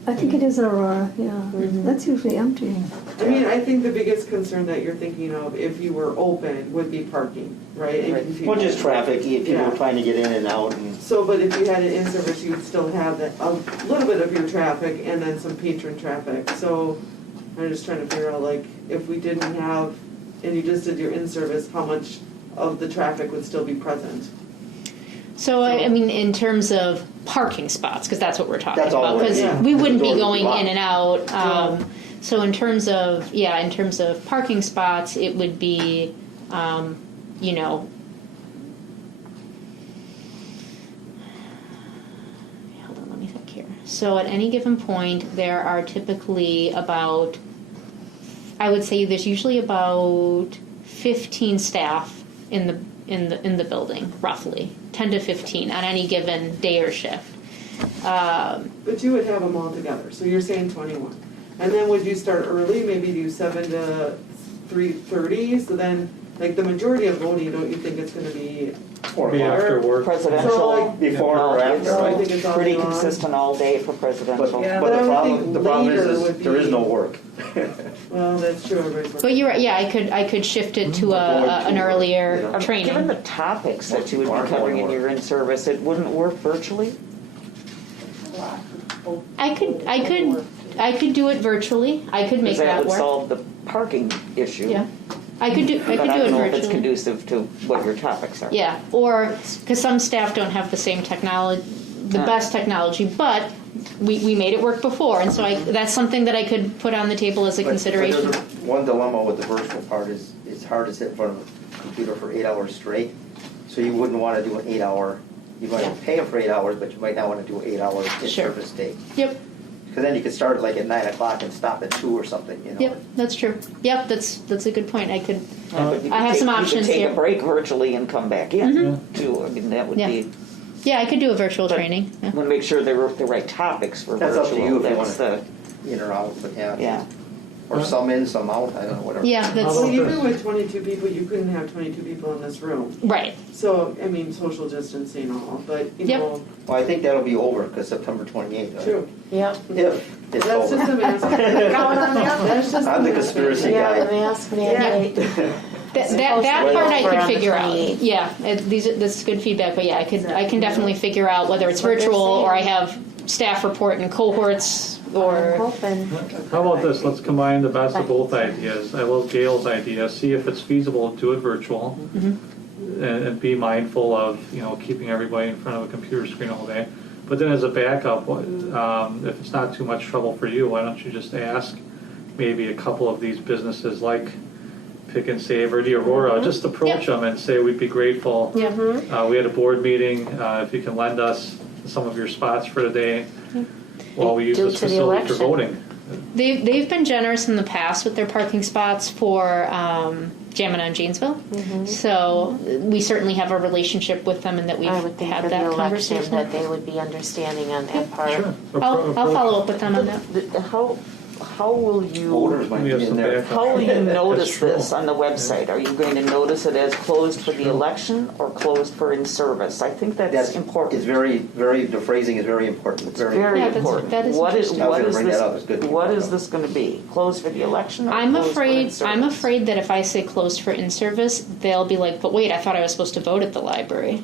I think it is Aurora, yeah. That's usually empty. I mean, I think the biggest concern that you're thinking of, if you were open, would be parking, right? And if you- Well, just traffic, if people Yeah. are trying to get in and out, and So, but if you had an in-service, you would still have that, a little bit of your traffic and then some patron traffic. So I'm just trying to figure out, like, if we didn't have, and you just did your in-service, how much of the traffic would still be present? So, I mean, in terms of parking spots, because that's what we're talking That's all about, it because is. Yeah. we wouldn't be Door to going block. in and out. So in terms of parking spots, it would be, hold on, let me think here. So at any given point, there are typically about, I would say there's usually about 15 staff in the building, roughly 10 to 15 on any given day or shift. But you would have them all together, so you're saying 21. And then would you start early, maybe do 7 to 3:30, so then, like, the majority of voting, don't you think it's gonna be or Be after work. So, Presidential, like, before or no, after. I Right? think it's all pretty day long. consistent all day for But, presidential. Yeah. but But I the would problem, think the problem later is would there is be- no work. Well, that's true, everybody's working. But you're right, yeah, I could shift it to an earlier Yeah. training. Given the topics that you would be covering in your in-service, it wouldn't work virtually? I could could do it virtually. I could make Because that that would work. solve the parking issue. Yeah, I could do But I it don't know if it's virtually. conducive to what your topics are. Yeah, or because some staff don't have the same technology, the best technology, but we made it work before, and so that's something that I could put on the table as a But consideration. there's one dilemma with the virtual part is it's hard to sit in front of a computer for 8 hours straight. So you wouldn't want to do an 8-hour, you might pay them for 8 hours, but you might not want to do an 8-hour in-service day. Yep, Because then you could start like at 9 o'clock and stop at 2 or something, you know? yep, that's true. Yep, that's a good point. I could. Yeah, but you I could have some take- options You could take here. a break virtually and come back in, too. I mean, that would Yeah. be, Yeah, I could do a virtual But- training. Yeah. I want to make sure they're the right topics for That's virtual. up to you if you That's want to in or out, but yeah. Or some in, some out, I don't know, whatever. Yeah, that's Well, about even this? with 22 people, you couldn't have 22 people in this room. right. So, I mean, social distancing and all, but, you Yep. know, Well, I think that'll be over because September 28th. Right? true. Yep. If it's That's just over. a mask. Count on that. That's just I'm the a mask. conspiracy Yeah, the guy. mask mandate. That part I Over could on the figure out. 28th. Yeah, this is good feedback, but yeah, I can definitely figure out whether it's That's what they're virtual or I saying. have staff report in cohorts I'm or. hoping. How about this, let's combine the best of both ideas. I love Gail's idea, see if it's feasible to do it virtual, and be mindful of, keeping everybody in front of a computer screen all day. But then as a backup, if it's not too much trouble for you, why don't you just ask maybe a couple of these businesses like Pick and Save or the Aurora, just approach them and say, we'd be grateful. Yeah. We had a board meeting, if you can lend us some of your spots for today while we use Due this to the facility for election. voting. They've been generous in the past with their parking spots for Jamina and Janesville. So we certainly have a relationship with them and that we've I would think had for the that election conversation. that they would be understanding on that part. Sure. I'll follow up with them on that. How will you Voters might We have be in some there. backup. how will you notice true. this on the website? Are you going to notice it as closed for the true. election or closed for in-service? I think that's important. It's very, the phrasing is very important. Very Yeah, that's- important. that is What is interesting. I was what gonna is bring that up. It's good. what is this going to be? Closed for the election? Or I'm closed for afraid. in-service? I'm afraid that if I say closed for in-service, they'll be like, "But wait, I thought I was supposed to vote at the library,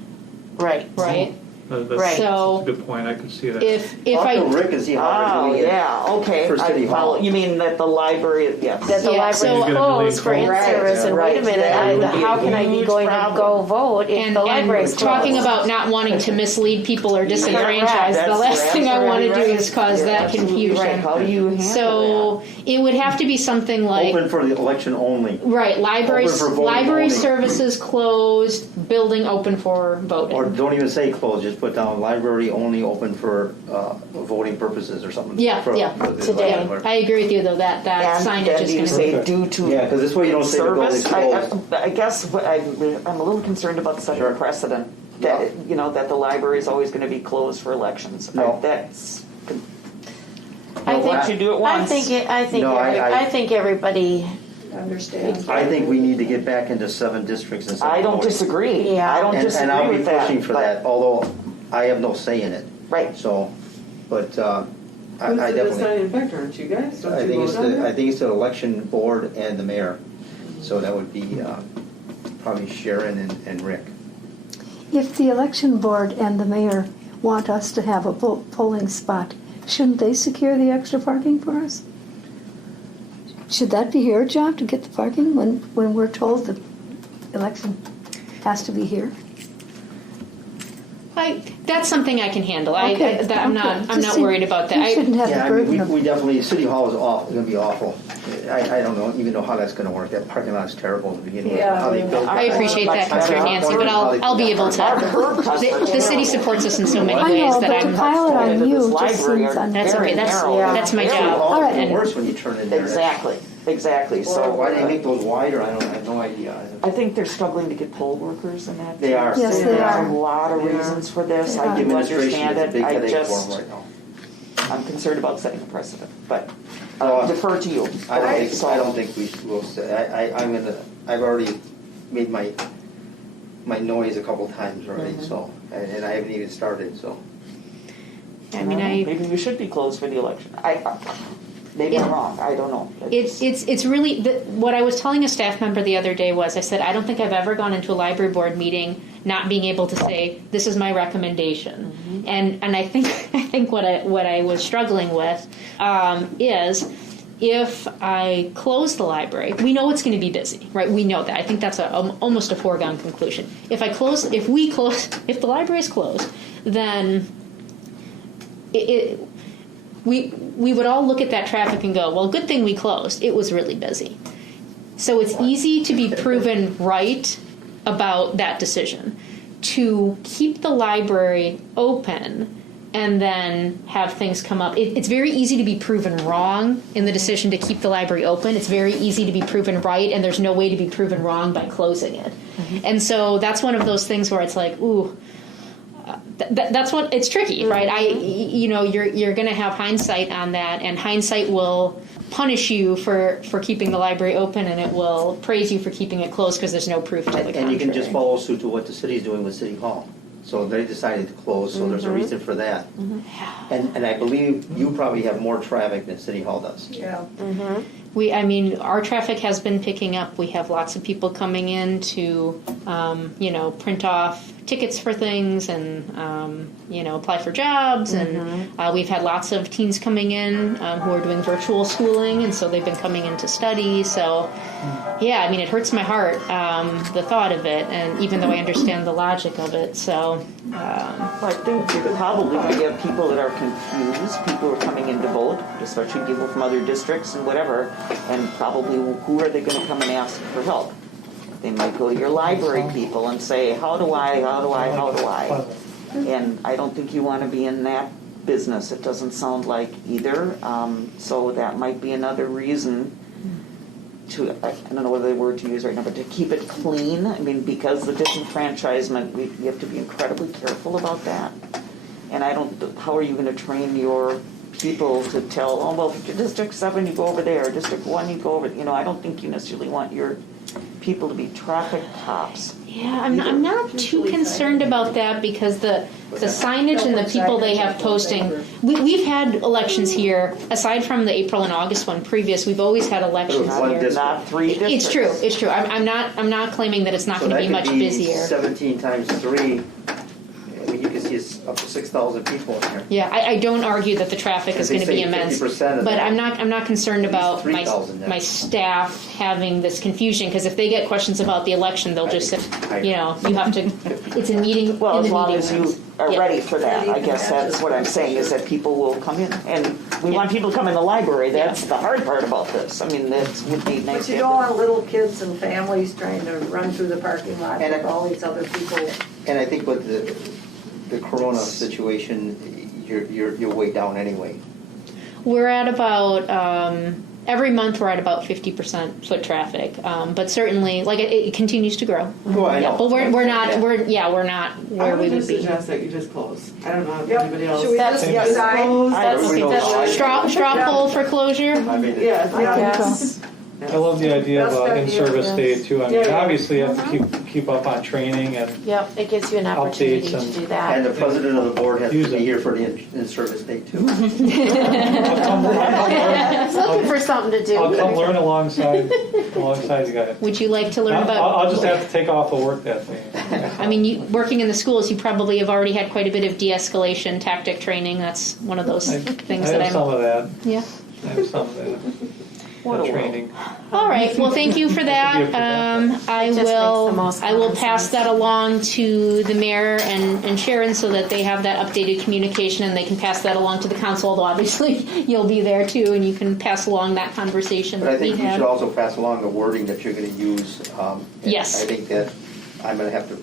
Right. right?" That's Right. So- that's a good point, I can see that. If Talk to I Rick and see how Oh they're doing it. yeah, okay. For City I follow. Hall. You mean that the library? Yes. That the Yeah, library so- is You're gonna closed for delete in-service, and Right, wait a minute, that would be how a can I be huge going to problem. go vote if and, the library's and closed? talking about not wanting to mislead people or disenfranchise, That's the last thing I want to do absolutely is cause You're that absolutely confusion. Right. How do you handle So it would have to be something like Open for the election only. right library Open for voting library only. services closed, building open for voting. Or don't even say closed, just put down library only open for voting purposes or something. Yeah, For- yeah. for the Today. election. I agree with you though that And signage then is do you going to say Okay. due to Yeah, because this way you don't say the building's service? closed. I guess I'm a little concerned about setting a precedent that that the library is always going to be closed for elections. No. That's. I think Once you do it once. No, I- I think everybody. Understand. I think we need to get back into 7 districts instead of I don't voting. disagree. Yeah. I don't disagree And I'll be with that. pushing for but- that, although I have no say in it. Right. So, but I Who's the definitely, deciding factor, aren't you guys? Don't I you think it's vote on the, that? I think it's the election board and the mayor. So that would be probably Sharon and Rick. If the election board and the mayor want us to have a polling spot, shouldn't they secure the extra parking for us? Should that be your job to get the parking when we're told the election has to be here? That's something I can handle. Okay, I'm not okay. Just worried about that. You shouldn't have Yeah, the I mean, burden of. we definitely, City Hall is going to be awful. I don't even know how that's going to work. That parking lot is terrible at the beginning. Yeah, How they built I it. appreciate that concern, Nancy, but I'll be able to. The city supports us in so many I know, ways that but to I'm. pile it on This you just library seems are That's very okay. That's narrow. that's my Very job. All All right. even worse when you turn in there. Exactly. So So why do they make those wider? I have no idea. I think they're struggling to get poll workers in that. They are. Yes, they There are. a lot of They are. reasons for this. They I are. do Administration understand is a it. big I headache for just, them right now. I'm concerned about setting a precedent, but Oh, defer to you. I So- don't think we will say. I've already made my noise a couple times already. So and I haven't even started. So I mean, maybe we should be closed for the election. Maybe I'm wrong, I don't know. It's really, what I was telling a staff member the other day was, I said, I don't think I've ever gone into a library board meeting not being able to say, this is my recommendation. Mm-hmm. And I think what I was struggling with is, if I close the library, we know it's going to be busy, right? We know that. I think that's almost a foregone conclusion. If the library is closed, then we would all look at that traffic and go, well, good thing we closed. It was really busy. So it's easy to be proven right about that decision. To keep the library open and then have things come up. It's very easy to be proven wrong in the decision to keep the library open. It's very easy to be proven right, and there's no way to be proven wrong by closing it. Mm-hmm. And so that's one of those things where it's like, ooh, that's what, it's tricky, right? You're going to have hindsight on that, and hindsight will punish you for keeping the library open, and it will praise you for keeping it closed because there's no proof to the contrary. And you can just follow suit to what the city's doing with City Hall. So they decided to close, so there's a reason for that. Mm-hmm. And I believe you probably have more traffic than City Hall does. Yeah. Mm-hmm. Our traffic has been picking up. We have lots of people coming in to, print off tickets for things and, apply for jobs. Mm-hmm. And we've had lots of teens coming in who are doing virtual schooling, and so they've been coming in to study. So, yeah, it hurts my heart, the thought of it, and even though I understand the logic of it. So, I think you're probably going to have people that are confused, people who are coming in to vote, especially people from other districts and whatever, and probably who are they going to come and ask for help? They might go to your library people and say, how do I? And I don't think you want to be in that business. It doesn't sound like either. So that might be another reason to, I don't know what the word to use right now, but to keep it clean. Because the disenfranchisement, we have to be incredibly careful about that. And how are you going to train your people to tell, oh, well, District 7, you go over there, District 1, you go over, I don't think you necessarily want your people to be traffic cops. Yeah, I'm not too concerned about that because the signage and the people they have posting. We've had elections here, aside from the April and August one previous. We've always had elections here. Not 3 districts. It's true. I'm not claiming that it's not going to be much busier. 17 times 3. You can see it's up to 6,000 people in here. Yeah, I don't argue that the traffic is going to be immense, but I'm not concerned about my staff having this confusion, because if they get questions about the election, they'll just say, you have to. It's a meeting. Well, in the as long meeting as you are ready for that, I guess that's what I'm saying, is that people will come in, and we want people to come in the library. That's the hard part about this. That would be nice. But you don't want little kids and families trying to run through the parking lot with all these other people. And I think with the corona situation, you're way down anyway. We're at about every month we're at about 50% foot traffic, but certainly it continues to grow. Oh, I know. Yeah, but we're not where we would be. I would just suggest that you just close. I don't know if Yep. anybody else. Should we just decide? That's straw poll for closure. Yes. I love the idea of Best idea. in-service day too. Yeah. Obviously you have to keep up on training and Yep, it gives you an opportunity to do that. And the president of the board has to be here for the in-service day too. He's looking for something to do. I'll come learn alongside you guys. Would you like to learn about? I'll just have to take off of work that day. Working in the schools, you probably have already had quite a bit of de-escalation tactic training. That's one of those things that I have some of that. Yeah. I have some of that. Training. All right. Well, thank you for that. I will pass that along to the mayor and Sharon so that they have that updated communication, and they can pass that along to the council. Although obviously you'll be there too, and you can pass along that conversation. But I think you should also pass along the wording that you're going to use. Yes. I think that I'm going to have to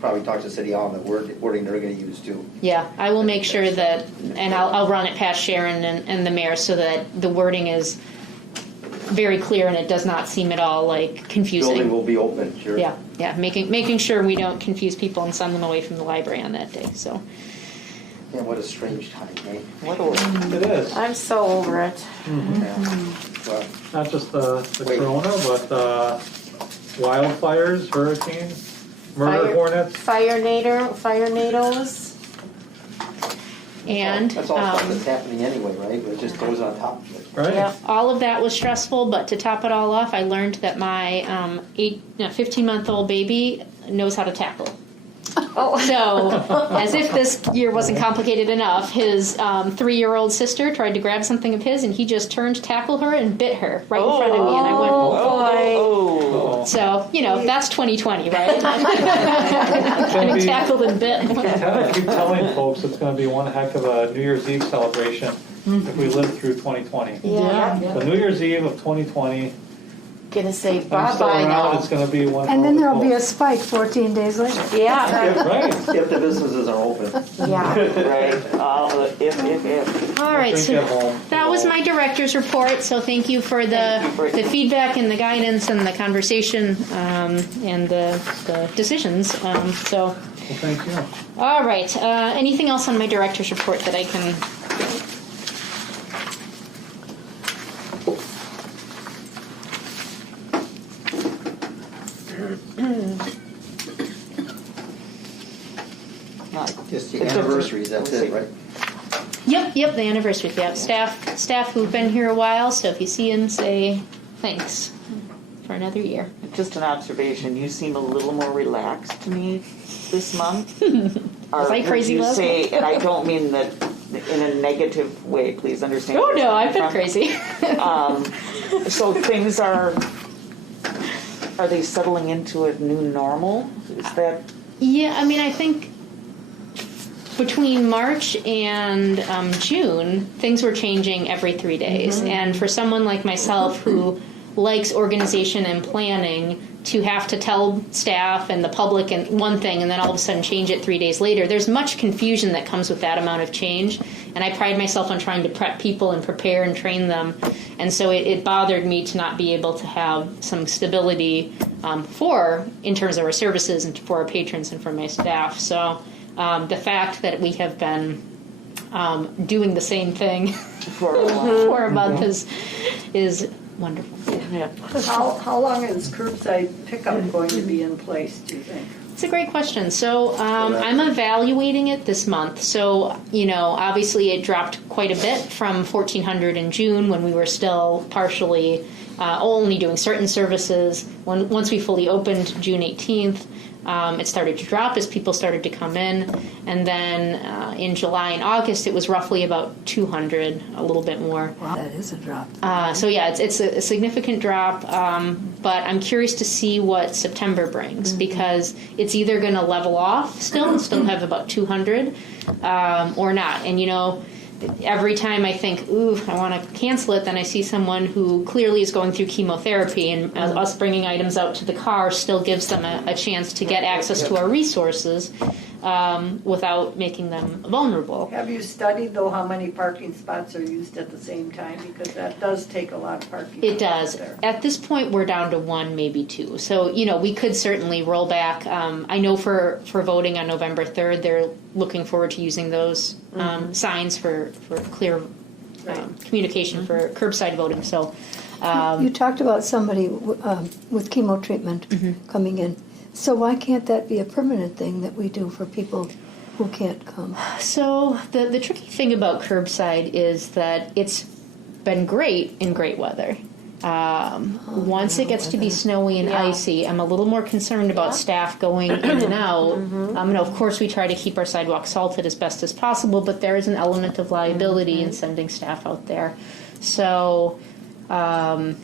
probably talk to City Hall on the wording they're going to use too. Yeah, I will make sure that, and I'll run it past Sharon and the mayor so that the wording is very clear and it does not seem at all confusing. Building will be open, sure. Yeah, making sure we don't confuse people and send them away from the library on that day. So. Yeah, what a strange time, eh? It is. I'm so over it. Mm-hmm. Yeah. Well, not just the corona, but wildfires, hurricanes, murder hornets. Fire nados. And That's all stuff that's happening anyway, right? It just goes on top of it. Right. yeah, all of that was stressful, but to top it all off, I learned that my 15-month-old baby knows how to tackle. So, as if this year wasn't complicated enough, his 3-year-old sister tried to grab something of his, and he just turned to tackle her and bit her right in front of me. And I went, Oh, so, that's 2020, right? Getting tackled and bit. I keep telling folks it's going to be one heck of a New Year's Eve celebration if we live through 2020. Yeah. The New Year's Eve of 2020, Gonna say if I'm still bye-bye around, now. it's going to be one And then hell of there'll be a post. spike 14 days later. Yeah, Right. If the businesses are open. yeah. right. If. All right, Drink at so home. that was my director's report. So thank you for the feedback and the guidance and the conversation and the decisions. So, Well, thank you. all right. Anything else on my director's report that I can? Just the anniversaries, that's it, right? Yep. The anniversary. Yeah, staff who've been here a while. So if you see them, say thanks for another year. Just an observation, you seem a little more relaxed to me this month. Was I crazy, You love? say, and I don't mean that in a negative way, please understand. Oh where no, I'm I've been coming crazy. from. So things are they settling into a new normal? Is that? Yeah, I mean, I think between March and June, things were changing every 3 days. And for someone like myself who likes organization and planning, to have to tell staff and the public and one thing and then all of a sudden change it 3 days later, there's much confusion that comes with that amount of change. And I pride myself on trying to prep people and prepare and train them. And so it bothered me to not be able to have some stability in terms of our services and for our patrons and for my staff. So the fact that we have been doing the same thing for a month is wonderful. Yeah. How long is curbside pickup going to be in place, do you think? It's a great question. So I'm evaluating it this month. So, obviously it dropped quite a bit from 1,400 in June when we were still partially only doing certain services. Once we fully opened June 18th, it started to drop as people started to come in. And then in July and August, it was roughly about 200, a little bit more. Wow, that is a drop. So yeah, it's a significant drop, but I'm curious to see what September brings because it's either going to level off still have about 200, or not. And every time I think, ooh, I want to cancel it, then I see someone who clearly is going through chemotherapy, and us bringing items out to the car still gives them a chance to get access to our resources without making them vulnerable. Have you studied, though, how many parking spots are used at the same time? Because that does take a lot of parking. It does. There. At this point, we're down to 1, maybe 2. So, we could certainly roll back. I know for voting on November 3rd, they're looking forward to using those signs for clear communication for curbside voting. So, You talked about somebody with chemo treatment coming in. So why can't that be a permanent thing that we do for people who can't come? So the tricky thing about curbside is that it's been great in great weather. Once it gets to be snowy and icy, I'm a little more concerned about staff going in and out. Of course, we try to keep our sidewalks salted as best as possible, but there is an element of liability in sending staff out there. So, I'm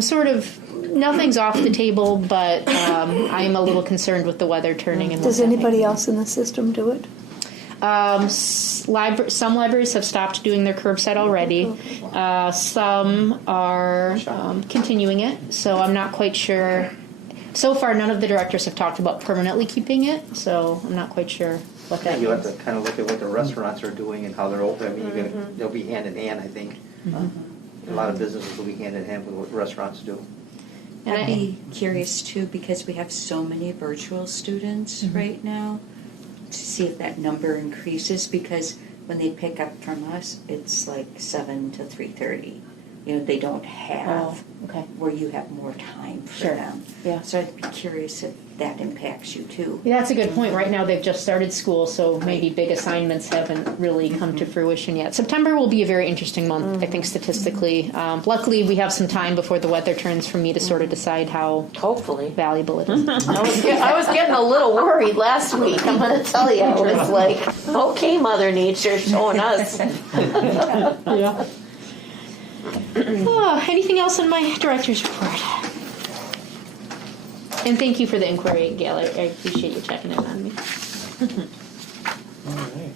sort of, nothing's off the table, but I'm a little concerned with the weather turning. And Does anybody else in the system do it? Some libraries have stopped doing their curbside already. Some are continuing it, so I'm not quite sure. So far, none of the directors have talked about permanently keeping it, so I'm not quite sure what that You have means. to kind of look at what the restaurants are doing and how they're open. I mean, they'll be hand in hand, I think. A lot of businesses will be hand in hand with what restaurants do. And I'd be curious too, because we have so many virtual students right now, to see if that number increases, because when they pick up from us, it's like 7 to 3:30. they don't have, Okay. where you have more time for Sure. them. Yeah. So I'd be curious if that impacts you too. Yeah, that's a good point. Right now, they've just started school, so maybe big assignments haven't really come to fruition yet. September will be a very interesting month, I think, statistically. Luckily, we have some time before the weather turns for me to sort of decide how Hopefully. valuable it is. I was getting a little worried last week, I'm going to tell you. I was like, okay, Mother Nature showing us. Yeah. Oh, anything else in my director's report? And thank you for the inquiry, Gail. I appreciate you checking in on me. All right.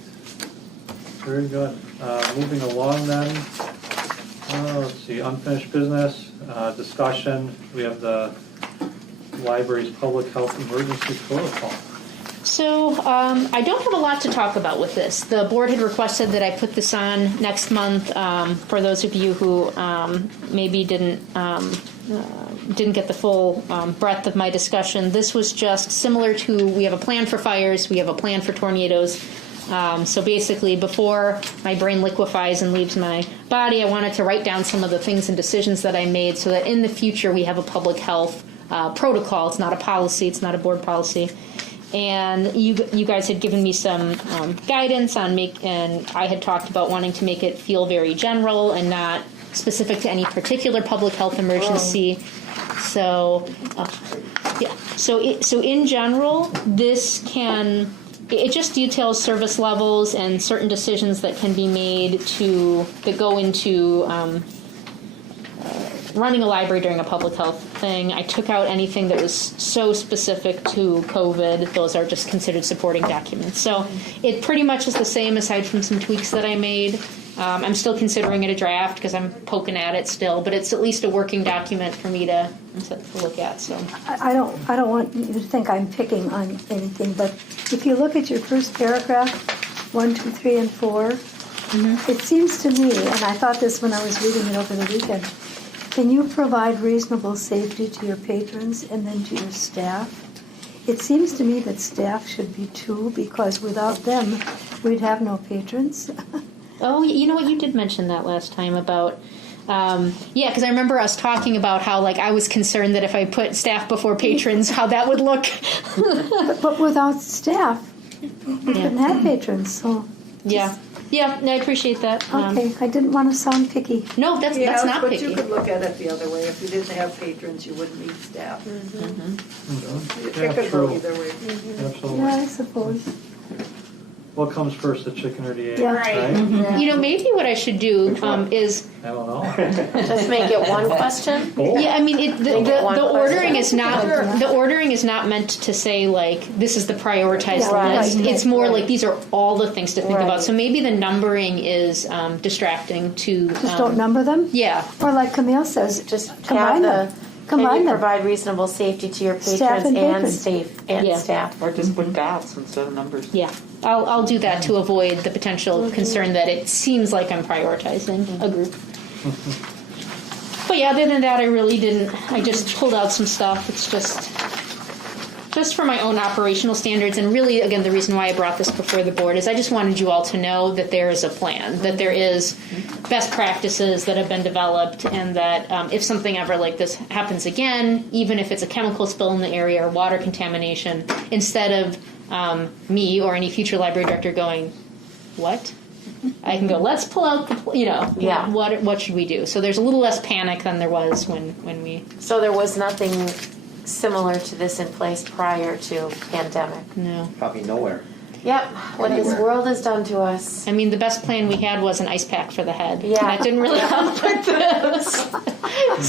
Very good. Moving along then. Let's see, unfinished business, discussion. We have the library's public health emergency protocol. So I don't have a lot to talk about with this. The board had requested that I put this on next month. For those of you who maybe didn't get the full breadth of my discussion, this was just similar to, we have a plan for fires, we have a plan for tornadoes. So basically, before my brain liquefies and leaves my body, I wanted to write down some of the things and decisions that I made so that in the future we have a public health protocol. It's not a policy, it's not a board policy. And you guys had given me some guidance on and I had talked about wanting to make it feel very general and not specific to any particular public health emergency. So, yeah. So in general, it just details service levels and certain decisions that can be made that go into running a library during a public health thing. I took out anything that was so specific to COVID. Those are just considered supporting documents. So it pretty much is the same aside from some tweaks that I made. I'm still considering it a draft because I'm poking at it still, but it's at least a working document for me to look at. So I don't want you to think I'm picking on anything, but if you look at your first paragraph, 1, 2, 3, and 4, it seems to me, and I thought this when I was reading it over the weekend, can you provide reasonable safety to your patrons and then to your staff? It seems to me that staff should be too, because without them, we'd have no patrons. Oh, you know what? You did mention that last time about, because I remember us talking about how, I was concerned that if I put staff before patrons, how that would look. but without staff, we couldn't have patrons, so. Yeah, I appreciate that. Okay, I didn't want to sound picky. No, that's not picky. But you could look at it the other way. If you didn't have patrons, you wouldn't need staff. It could go either way. Absolutely. Yeah, I suppose. What comes first, the chicken or the egg? Yeah. Right? Maybe what I should do is. I don't know. Just make it one question? Yeah, I mean, the ordering is not Sure. the ordering is not meant to say this is the prioritized list. Right. It's more like these are all the things to think Right. about. So maybe the numbering is distracting to. Just don't number them? Yeah. Or like Camille says, Just combine them. Can Combine you them. provide reasonable safety to your Staff patrons and patrons. Yeah. staff? Or just put dots instead of numbers. Yeah, I'll do that to avoid the potential concern that it seems like I'm prioritizing a group. But yeah, other than that, I really didn't. I just pulled out some stuff. It's just for my own operational standards, and really, again, the reason why I brought this before the board is I just wanted you all to know that there is a plan, that there is best practices that have been developed, and that if something ever like this happens again, even if it's a chemical spill in the area or water contamination, instead of me or any future library director going, what? I can go, let's pull out the, what should we do? So there's a little less panic than there was when we... So there was nothing similar to this in place prior to pandemic? No. Probably nowhere. Yep, what this world has done to us. I mean, the best plan we had was an ice pack for the head. Yeah. That didn't really help with this.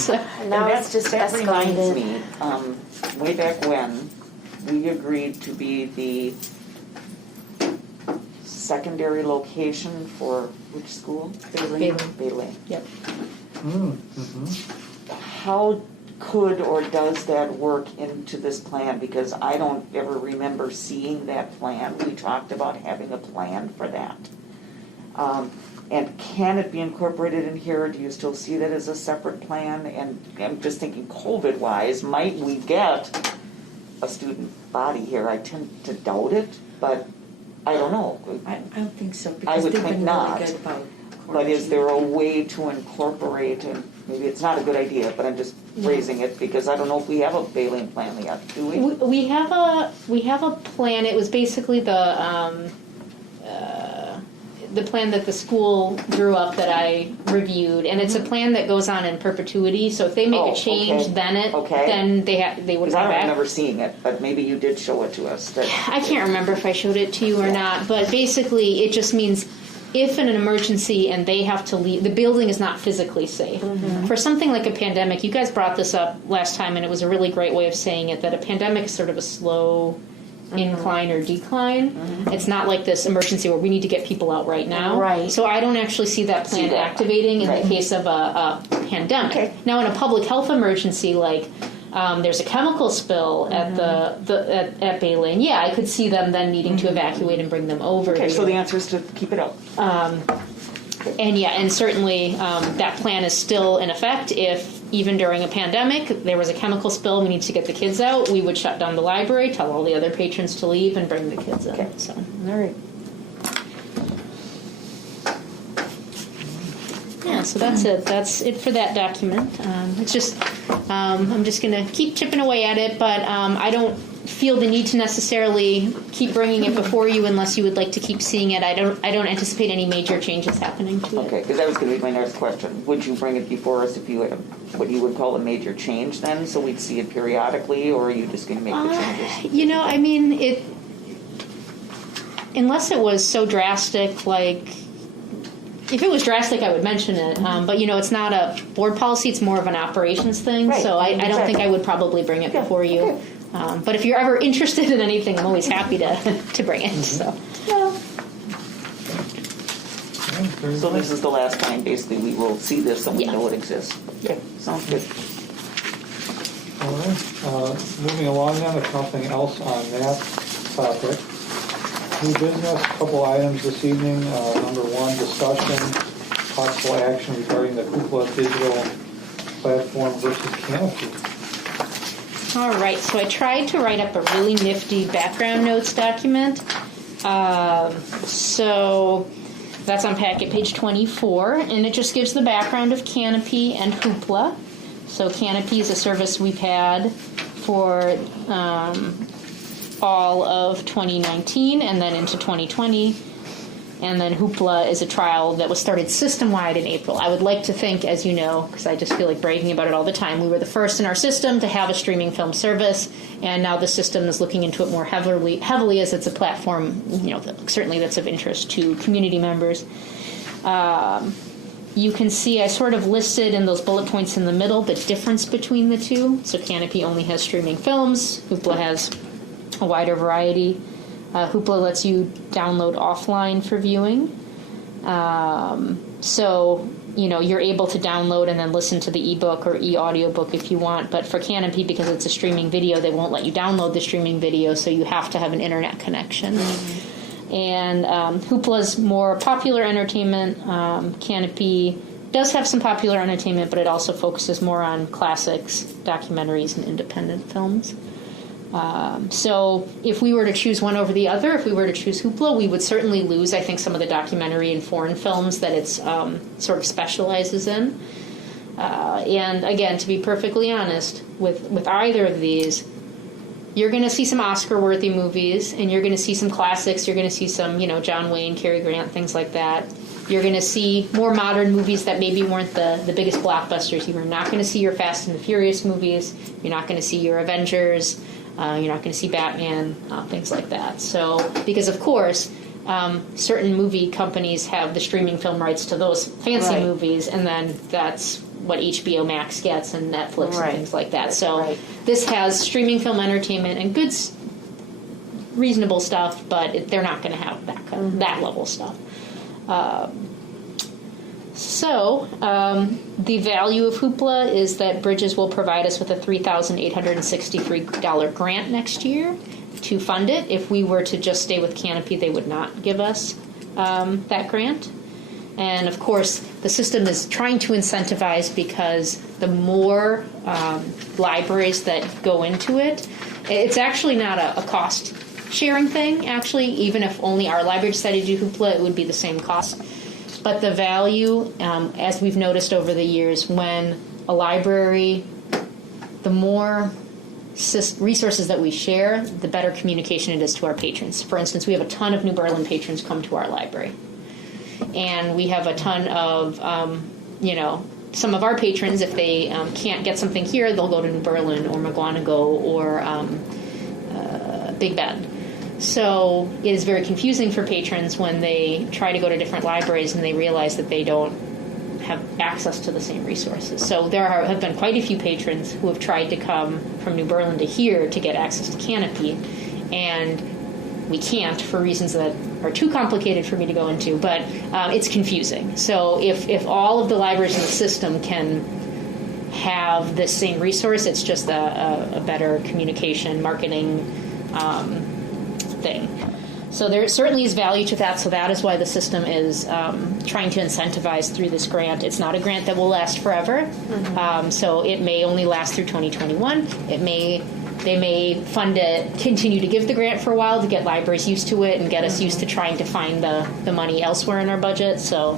So, Now it's just that reminds escalated. me, way back when, we agreed to be the secondary location for which school? Bailey. Yep. How could or does that work into this plan? Because I don't ever remember seeing that plan. We talked about having a plan for that. And can it be incorporated in here? Do you still see that as a separate plan? And I'm just thinking COVID-wise, might we get a student body here? I tend to doubt it, but I don't know. I don't think so, I because would they've think been not. really good about But is there a way to incorporate, and maybe it's not a good idea, but I'm just raising it because I don't know if we have a Baleen plan yet, do we? We have a plan. It was basically the plan that the school drew up that I reviewed, and it's a plan that goes on in perpetuity. So if they make a change, then they would Because come I don't back. remember seeing it, but maybe you did show it to us. I can't remember if I showed it to you or not, but basically it just means if in an emergency and they have to leave, the building is not physically safe. For something like a pandemic, you guys brought this up last time, and it was a really great way of saying it, that a pandemic is sort of a slow incline or decline. It's not like this emergency where we need to get people out right now. Right. So I don't actually see that plan activating in the case of a pandemic. Okay. Now, in a public health emergency, like there's a chemical spill at at Baleen, yeah, I could see them then needing to evacuate and bring them over. Okay, here. so the answer is to keep it up. And certainly that plan is still in effect. If even during a pandemic there was a chemical spill, we need to get the kids out, we would shut down the library, tell all the other patrons to leave, and bring the kids in. Okay. So, All right. yeah, so that's it. That's it for that document. It's just I'm just going to keep chipping away at it, but I don't feel the need to necessarily keep bringing it before you unless you would like to keep seeing it. I don't anticipate any major changes happening to it. Okay, because that was going to be my next question. Would you bring it before us if you had what you would call a major change then, so we'd see it periodically, or are you just going to make the changes? I mean, unless it was so drastic, like, if it was drastic, I would mention it. But, it's not a board policy. It's more of an operations thing. Right, So I don't think I would probably bring it before you. Okay. But if you're ever interested in anything, I'm always happy to bring it. So. So this is the last time, basically, we will see this and we Yeah. know it exists. Okay, sounds good. All right, moving along then, if nothing else on that topic. New business, couple items this evening. Number one, discussion, possible action regarding the Hoopla digital platform versus Canopy. All right, so I tried to write up a really nifty background notes document. So that's on packet page 24, and it just gives the background of Canopy and Hoopla. So Canopy is a service we've had for all of 2019 and then into 2020. And then Hoopla is a trial that was started system-wide in April. I would like to think, as you know, because I just feel like bragging about it all the time, we were the first in our system to have a streaming film service, and now the system is looking into it more heavily as it's a platform, certainly that's of interest to community members. You can see I sort of listed in those bullet points in the middle the difference between the two. So Canopy only has streaming films. Hoopla has a wider variety. Hoopla lets you download offline for viewing. So, you're able to download and then listen to the ebook or e-audiobook if you want. But for Canopy, because it's a streaming video, they won't let you download the streaming video, so you have to have an internet connection. And Hoopla's more popular entertainment. Canopy does have some popular entertainment, but it also focuses more on classics, documentaries, and independent films. So if we were to choose one over the other, if we were to choose Hoopla, we would certainly lose, I think, some of the documentary and foreign films that it's sort of specializes in. And again, to be perfectly honest, with either of these, you're going to see some Oscar-worthy movies, and you're going to see some classics. You're going to see some, John Wayne, Cary Grant, things like that. You're going to see more modern movies that maybe weren't the biggest blockbusters. You're not going to see your Fast and the Furious movies. You're not going to see your Avengers. You're not going to see Batman, things like that. So, because of course, certain movie companies have the streaming film rights to those fancy movies, and then that's what HBO Max gets and Netflix and things like that. So this has streaming film entertainment and good, reasonable stuff, but they're not going to have that level stuff. So, the value of Hoopla is that Bridges will provide us with a $3,863 grant next year to fund it. If we were to just stay with Canopy, they would not give us that grant. And, of course, the system is trying to incentivize, because the more libraries that go into it, it's actually not a cost-sharing thing, actually. Even if only our library decided to do Hoopla, it would be the same cost. But the value, as we've noticed over the years, when a library, the more resources that we share, the better communication it is to our patrons. For instance, we have a ton of New Berlin patrons come to our library. And we have a ton of, some of our patrons, if they can't get something here, they'll go to New Berlin or McGuanago or Big Bend. So it is very confusing for patrons when they try to go to different libraries and they realize that they don't have access to the same resources. So there have been quite a few patrons who have tried to come from New Berlin to here to get access to Canopy, and we can't for reasons that are too complicated for me to go into, but it's confusing. So if all of the libraries in the system can have this same resource, it's just a better communication, marketing thing. So there certainly is value to that, so that is why the system is trying to incentivize through this grant. It's not a grant that will last forever, so it may only last through 2021. They may fund it, continue to give the grant for a while to get libraries used to it and get us used to trying to find the money elsewhere in our budget. So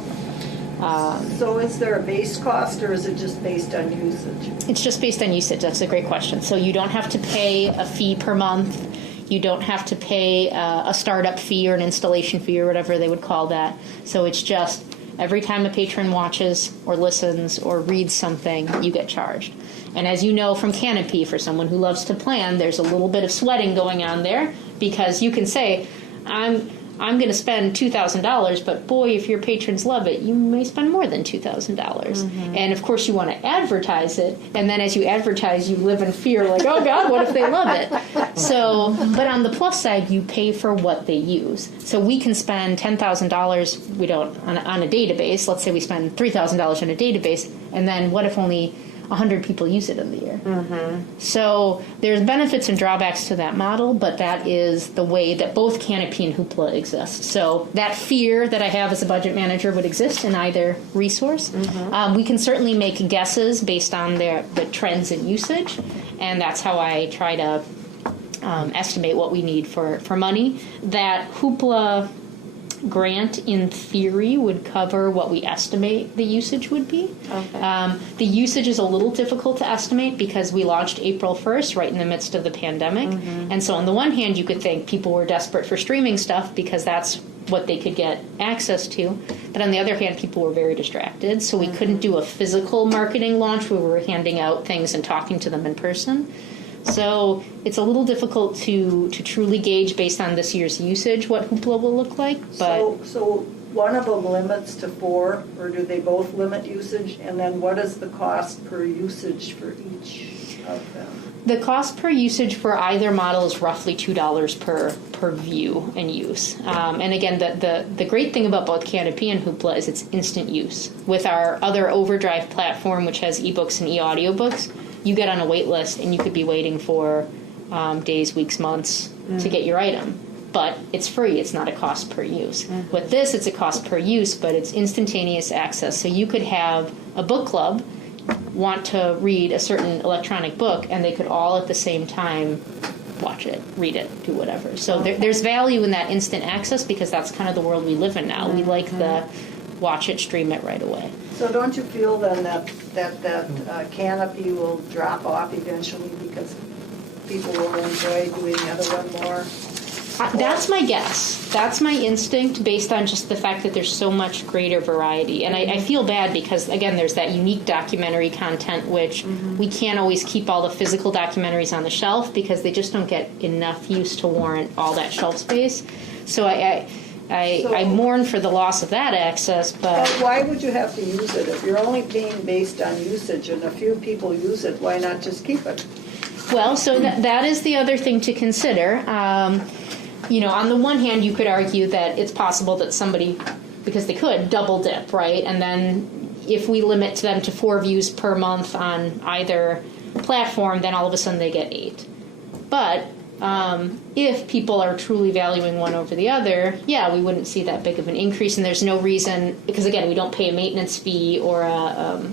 is there a base cost, or is it just based on usage? It's just based on usage. That's a great question. So you don't have to pay a fee per month. You don't have to pay a startup fee or an installation fee or whatever they would call that. So it's just every time a patron watches or listens or reads something, you get charged. And as you know from Canopy, for someone who loves to plan, there's a little bit of sweating going on there, because you can say, I'm going to spend $2,000, but boy, if your patrons love it, you may spend more than $2,000. And of course, you want to advertise it, and then as you advertise, you live in fear, like, oh God, what if they love it? So, but on the plus side, you pay for what they use. So we can spend $10,000. We don't on a database. Let's say we spend $3,000 on a database, and then what if only 100 people use it in the year? So there's benefits and drawbacks to that model, but that is the way that both Canopy and Hoopla exist. So that fear that I have as a budget manager would exist in either resource. We can certainly make guesses based on the trends in usage, and that's how I try to estimate what we need for money. That Hoopla grant, in theory, would cover what we estimate the usage would be. The usage is a little difficult to estimate because we launched April 1st, right in the midst of the pandemic. And so on the one hand, you could think people were desperate for streaming stuff because that's what they could get access to. But on the other hand, people were very distracted, so we couldn't do a physical marketing launch where we were handing out things and talking to them in person. So it's a little difficult to truly gauge based on this year's usage what Hoopla will look like. But So one of them limits to 4, or do they both limit usage? And then what is the cost per usage for each of them? the cost per usage for either model is roughly $2 per view and use. And again, the great thing about both Canopy and Hoopla is it's instant use. With our other Overdrive platform, which has ebooks and e-audiobooks, you get on a wait list and you could be waiting for days, weeks, months to get your item. But it's free. It's not a cost per use. With this, it's a cost per use, but it's instantaneous access. So you could have a book club want to read a certain electronic book, and they could all at the same time watch it, read it, do whatever. So there's value in that instant access because that's kind of the world we live in now. We like the watch it, stream it right away. So don't you feel then that Canopy will drop off eventually because people will enjoy doing the other one more? That's my guess. That's my instinct based on just the fact that there's so much greater variety. And I feel bad because, again, there's that unique documentary content which we can't always keep all the physical documentaries on the shelf because they just don't get enough use to warrant all that shelf space. So I mourn for the loss of that access, but why would you have to use it? If you're only being based on usage and a few people use it, why not just keep it? Well, so that is the other thing to consider. On the one hand, you could argue that it's possible that somebody, because they could, double dip, right? And then if we limit them to 4 views per month on either platform, then all of a sudden they get 8. But if people are truly valuing one over the other, we wouldn't see that big of an increase, and there's no reason, because again, we don't pay a maintenance fee or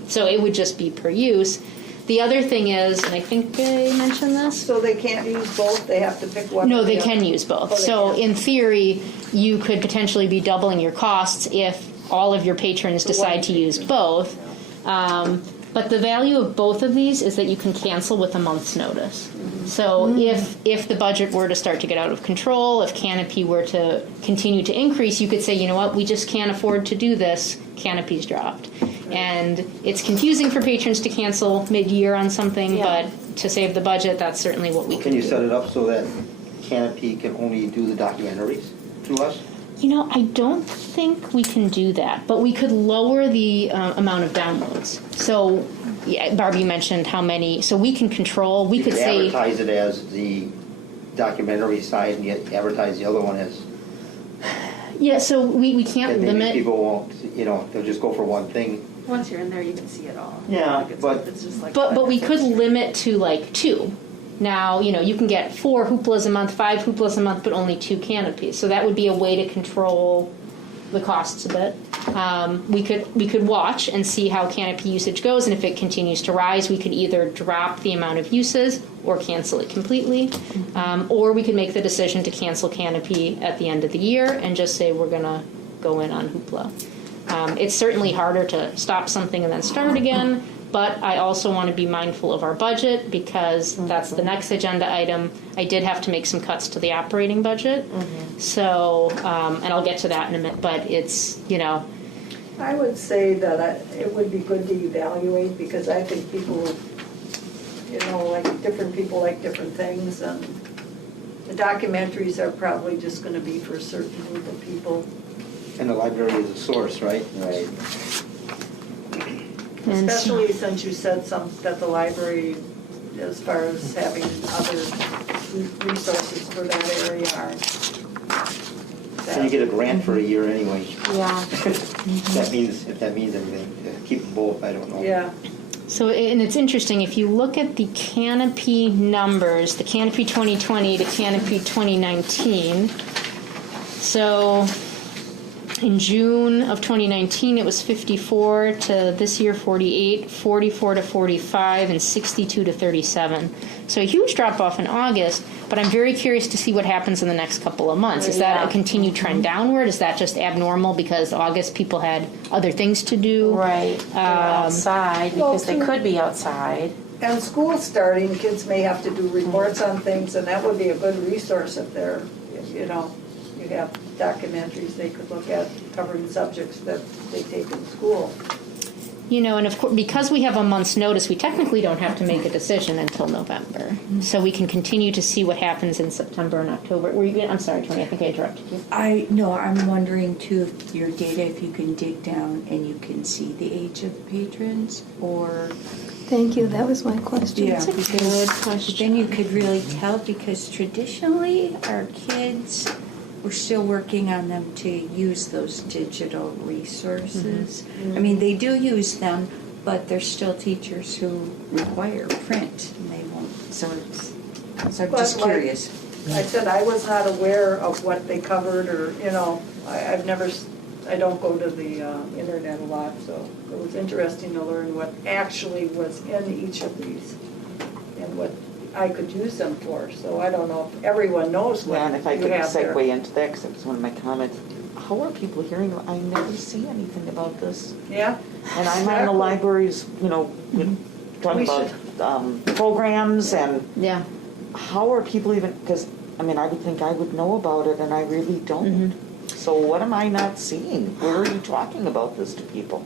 so it would just be per use. The other thing is, and I think I mentioned this. So they can't use both? They have to pick one? No, they can use both. So in theory, you could potentially be doubling your costs if all of your patrons decide to use both. But the value of both of these is that you can cancel with a month's notice. So if the budget were to start to get out of control, if Canopy were to continue to increase, you could say, you know what, we just can't afford to do this, Canopy's dropped. And it's confusing for patrons to cancel mid-year on something, but to save the budget, that's certainly what we can do. Can you set it up so that Canopy can only do the documentaries through us? You know, I don't think we can do that, but we could lower the amount of downloads. So, yeah, Barbie mentioned how many, so we can control, we could say... advertise it as the documentary side and yet advertise the other one as... Yeah, so we can't And maybe limit... people won't, they'll just go for one thing. Once you're in there, you can see it all. Yeah, Like, but- it's just like. But we could limit to like 2. Now, you can get 4 hooplas a month, 5 hooplas a month, but only 2 canopies. So that would be a way to control the costs a bit. We could watch and see how canopy usage goes, and if it continues to rise, we could either drop the amount of uses or cancel it completely, or we could make the decision to cancel canopy at the end of the year and just say we're going to go in on hoopla. It's certainly harder to stop something and then start again. But I also want to be mindful of our budget because that's the next agenda item. I did have to make some cuts to the operating budget. So, and I'll get to that in a minute, but it's, I would say that it would be good to evaluate, because I think people, like different people like different things, and the documentaries are probably just going to be for a certain group of people. And the library is a source, right? Right. And Especially since you said that the library, as far as having other resources for that area are. So you get a grant for a year anyway. Yeah. That means, if that means anything, keep them both, I don't know. Yeah. So, and it's interesting, if you look at the canopy numbers, the canopy 2020 to canopy 2019, so in June of 2019, it was 54 to this year 48, 44 to 45, and 62 to 37. So a huge drop off in August, but I'm very curious to see what happens in the next couple of months. Is that a continued trend downward? Is that just abnormal because August people had other things to do? Right. They're outside because they could be outside. And school starting, kids may have to do reports on things, and that would be a good resource if they're, you have documentaries they could look at covering subjects that they take in school. And of course, because we have a month's notice, we technically don't have to make a decision until November. So we can continue to see what happens in September and October. I'm sorry, Tony, I think I interrupted you. I'm wondering too, if your data, if you can dig down and you can see the age of the patrons, or... Thank you, that was my question. Yeah, That's a good question. then you could really tell, because traditionally our kids, we're still working on them to use those digital resources. I mean, they do use them, but there's still teachers who require print, and they won't. So I'm just curious. I said I was not aware of what they covered, or I don't go to the internet a lot, so it was interesting to learn what actually was in each of these and what I could use them for. So I don't know if everyone knows what Yeah, and if I you could have there. segue into that, because it was one of my comments, how are people hearing? I never see anything about this. Yeah. And I'm on the Exactly. libraries, talking We about programs, and Yeah. how are people even, because, I would think I would know about it, and I really don't. So what am I not seeing? Where are you talking about this to people?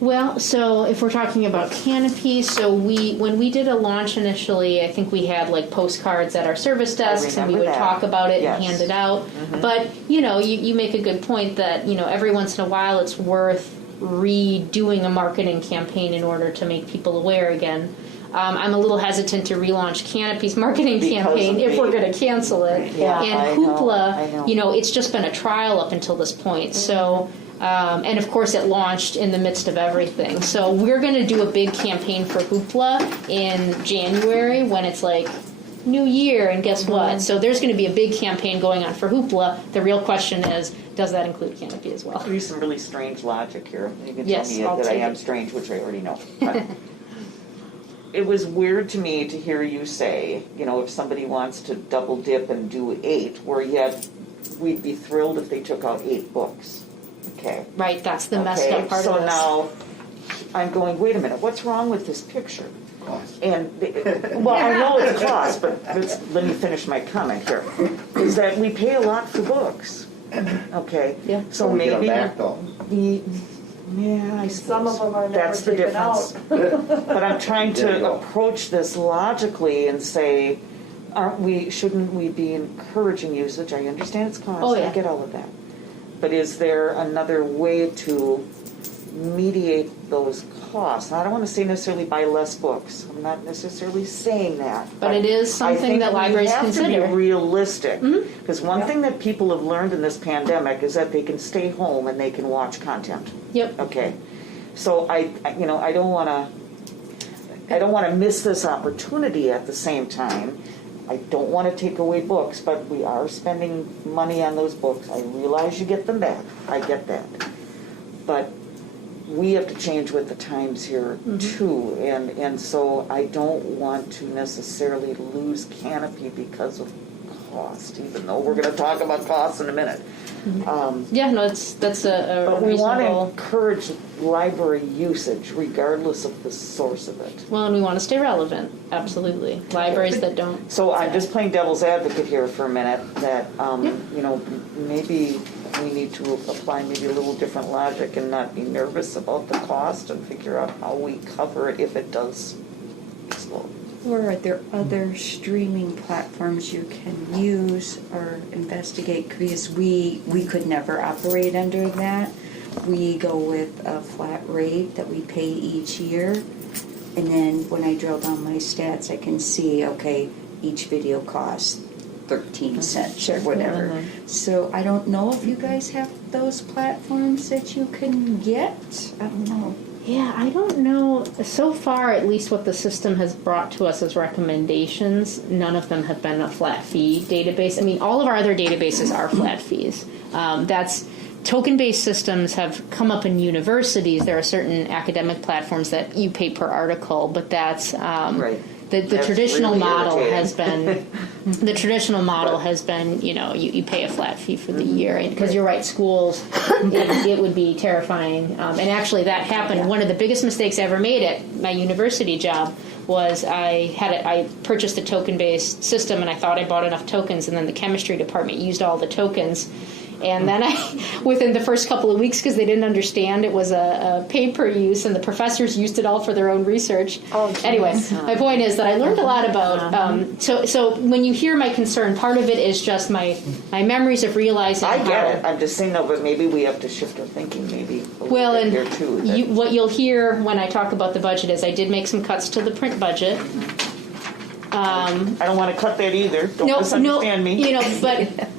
Well, so if we're talking about canopy, so when we did a launch initially, I think we had like postcards at our service desks, and we would remember that. talk about it and Yes. hand it out. But you make a good point that every once in a while it's worth redoing a marketing campaign in order to make people aware again. I'm a little hesitant to relaunch Canopy's marketing Because campaign of if me. we're going to cancel it. Yeah, And I know, Hoopla, it's just been a trial up until this point. So, and of course it launched in the midst of everything. So we're going to do a big campaign for Hoopla in January when it's like New Year, and guess what? So there's going to be a big campaign going on for Hoopla. The real question is, does that include Canopy as well? I'll use some really strange logic here. You can Yes, tell me I'll that I take am it. strange, which I already know. But it was weird to me to hear you say, if somebody wants to double dip and do 8, where yet we'd be thrilled if they took out 8 books. Okay. Right, that's the messed Okay, up part so of this. now I'm going, wait a minute, what's wrong with this picture? Cost. And, well, I know it's a cost, but let me finish my comment here. Is that we pay a lot for books, okay? Yeah. So We get them maybe. back though. Yeah, I suppose. Some of them are never That's the taken out. difference. But I'm trying There you to go. approach this logically and say, shouldn't we be encouraging usage? I understand it's cost, Oh, I yeah. get all of that. But is there another way to mediate those costs? And I don't want to say necessarily buy less books. I'm not necessarily saying that. But it is something that libraries consider. I think we have to be realistic. Because one thing that people have learned in this pandemic is that they can stay home and they can watch content. Yep. Okay. So I don't want to miss this opportunity at the same time. I don't want to take away books, but we are spending money on those books. I realize you get them back. I get that. But we have to change with the times here too. And so I don't want to necessarily lose Canopy because of cost, even though we're going to talk about costs in a minute. Yeah, no, that's a But we want to reasonable. encourage library usage regardless of the source of it. Well, and we want to stay relevant. Absolutely, libraries that don't. So I'm just playing devil's advocate here for a minute that, maybe we need to apply maybe a little different logic and not be nervous about the cost and figure out how we cover it if it does explode. Or are there other streaming platforms you can use or investigate? Because we could never operate under that. We go with a flat rate that we pay each year. And then when I drill down my stats, I can see, okay, each video costs 13 cents or whatever. So I don't know if you guys have those platforms that you can get. I don't know. Yeah, I don't know. So far, at least what the system has brought to us as recommendations, none of them have been a flat fee database. I mean, all of our other databases are flat fees. Token-based systems have come up in universities. There are certain academic platforms that you pay per article, but that's Right. the That's traditional really model irritating. has been you pay a flat fee for the year, because you're right, schools it would be terrifying, and actually that happened. One of the biggest mistakes I ever made at my university job was I purchased a token-based system, and I thought I bought enough tokens, and then the chemistry department used all the tokens. And then within the first couple of weeks, because they didn't understand it was a pay-per-use, and the professors used it all for their own research. Anyway, my point is that I learned a lot about. So when you hear my concern, part of it is just my memories of realizing. I get it. I'm just saying, no, but maybe we have to shift our thinking maybe a little bit here too. What you'll hear when I talk about the budget is I did make some cuts to the print budget. I don't want to cut that either. Don't misunderstand me.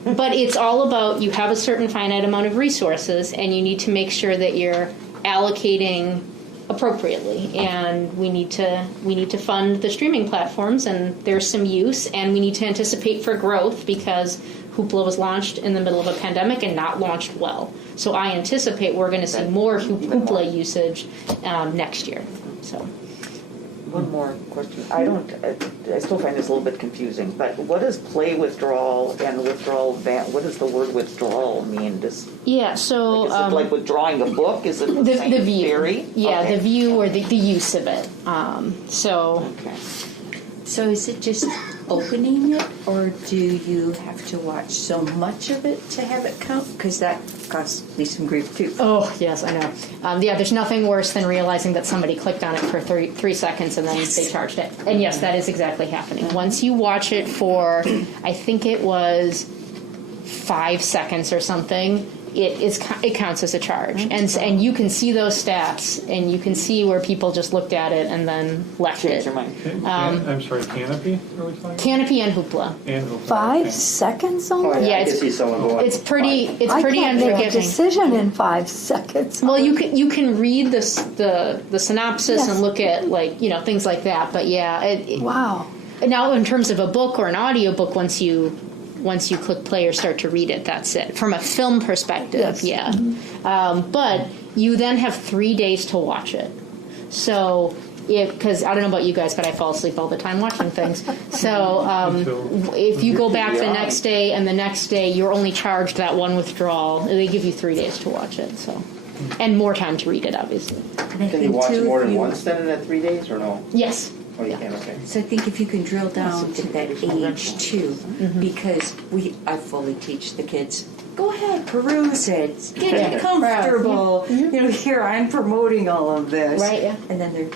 But it's all about, you have a certain finite amount of resources, and you need to make sure that you're allocating appropriately. And we need to fund the streaming platforms, and there's some use, and we need to anticipate for growth, because Hoopla was launched in the middle of a pandemic and not launched well. So I anticipate we're going to see more Hoopla usage next year. So. One more question. I still find this a little bit confusing, but what does play withdrawal and withdrawal what does the word withdrawal mean? So is it like withdrawing a book? Is it the same view? theory? Yeah, Okay. the view or the use of it. Okay. So is it just opening it, or do you have to watch so much of it to have it count? Because that costs me some grief too. Oh, yes, I know. There's nothing worse than realizing that somebody clicked on it for 3 seconds and then they charged it. And yes, that is exactly happening. Once you watch it for, I think it was 5 seconds or something, it counts as a charge. And you can see those stats, and you can see where people just looked at it and then left Change it. your mind. I'm sorry, Canopy? Are we talking? Canopy and Hoopla. And Hoopla, 5 okay. seconds Oh, only? yeah, Yeah, I can see someone going. It's pretty I pretty can't make a unforgiving. decision in 5 seconds. Well, you can read the synopsis Yes. and look at things like that. But yeah, Wow. now in terms of a book or an audiobook, once you click play or start to read it, that's it. From a film perspective, Yes. yeah. But you then have 3 days to watch it. So because I don't know about you guys, but I fall asleep all the time watching things. So if you go back the next day and the next day, you're only charged that one withdrawal. They give you 3 days to watch it, so, and more time to read it, obviously. Can you watch more than once then in that 3 days, or no? Yes. Oh, you can, okay. So I think if you can drill down to that age too, because I fully teach the kids, go ahead, peruse it, get comfortable. You know, here I'm promoting all of this. Right, yeah. And then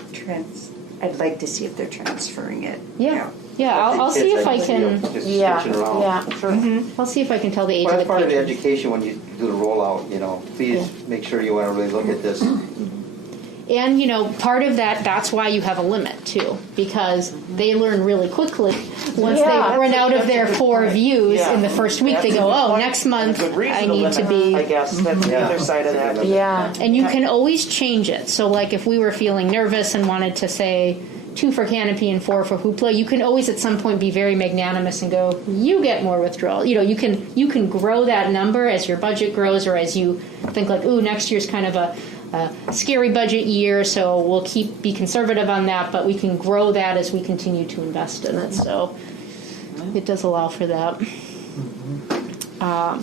I'd like to see if they're transferring it. Yeah. Yeah, I'll see if I can. Just Yeah, switching around. yeah. Sure. I'll see if I can tell the age Well, of that's the part of the patron. education when you do the rollout, please make sure you want to really look at this. And, part of that's why you have a limit, too, because they learn really quickly. Once they run out of their 4 views in the first week, they go, oh, next month I need to be... I guess, that's the other side of that. Yeah. And you can always change it. So, like, if we were feeling nervous and wanted to say 2 for Canopy and 4 for Hoopla, you can always at some point be very magnanimous and go, you get more withdrawal. You can grow that number as your budget grows, or as you think like, ooh, next year's kind of a scary budget year, so we'll be conservative on that, but we can grow that as we continue to invest in it. So it does allow for that.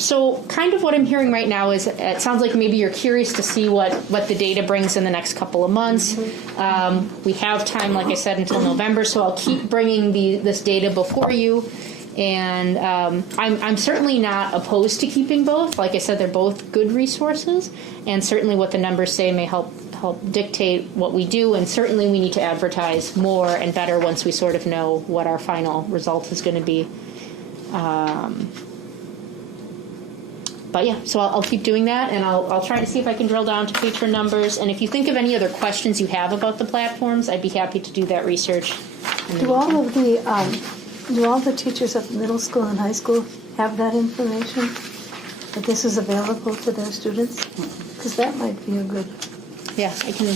So kind of what I'm hearing right now is it sounds like maybe you're curious to see what the data brings in the next couple of months. We have time, like I said, until November, so I'll keep bringing this data before you. And I'm certainly not opposed to keeping both. Like I said, they're both good resources, and certainly what the numbers say may help dictate what we do, and certainly we need to advertise more and better once we sort of know what our final result is going to be. But yeah, so I'll keep doing that, and I'll try to see if I can drill down to patron numbers. And if you think of any other questions you have about the platforms, I'd be happy to do that research. Do all the teachers at middle school and high school have that information? That this is available to their students? Because that might be a good... Yeah, I can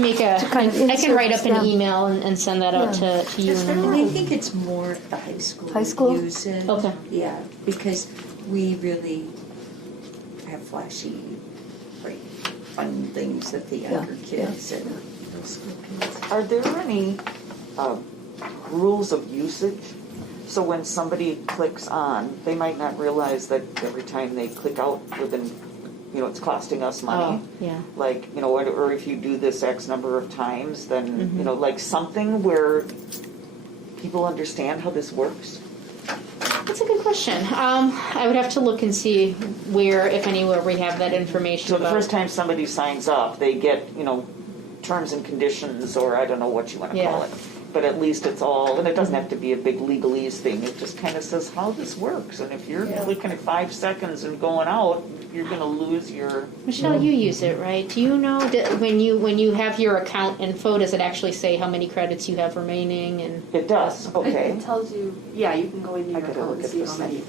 make I can write up an email and send that out to you. And I think it's more the high school. High school? Use it. Okay. Yeah, because we really have flashy, great, fun things that the younger kids and middle school kids. Are there any rules of usage? So when somebody clicks on, they might not realize that every time they click out within, it's costing us money. Oh, yeah. Like, or if you do this X number of times, then, like something where people understand how this works. That's a good question. I would have to look and see where, if anywhere, we have that information. So the first time somebody signs up, they get, terms and conditions, or I don't know what you want to call it. But at least it's all, and it doesn't have to be a big legalese thing. It just kind of says how this works. And if you're clicking at 5 seconds and going out, you're going to lose your... Michelle, you use it, right? Do you know that when you have your account info, does it actually say how many credits you have remaining? And it does. Okay. It tells you, you can go into your gotta account look and at see this how many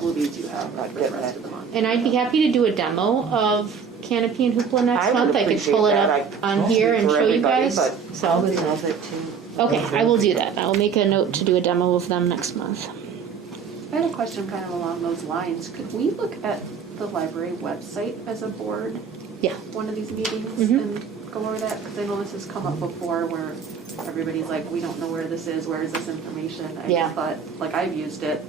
movies you have for the rest of the month. And I'd be happy to do a demo of Canopy and Hoopla next I would month. I could pull it appreciate up that. on here and for show you everybody, guys. but- I would love it too. Okay, I will do that. I'll make a note to do a demo of them next month. I had a question kind of along those lines. Could we look at the library website as a board? Yeah. One of these meetings and go over that? Because I know this has come up before where everybody's like, we don't know where this is, where is this information? I just thought, like I've used it,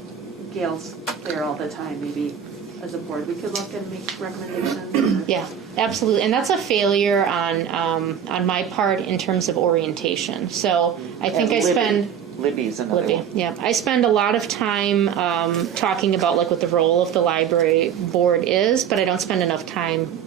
Gail's there all the time, maybe as a board we could look and make recommendations. Yeah, absolutely. And that's a failure on my part in terms of orientation. So I think And I spend... Libby's another Libby, one. yeah. I spend a lot of time talking about what the role of the library board is, but I don't spend enough time,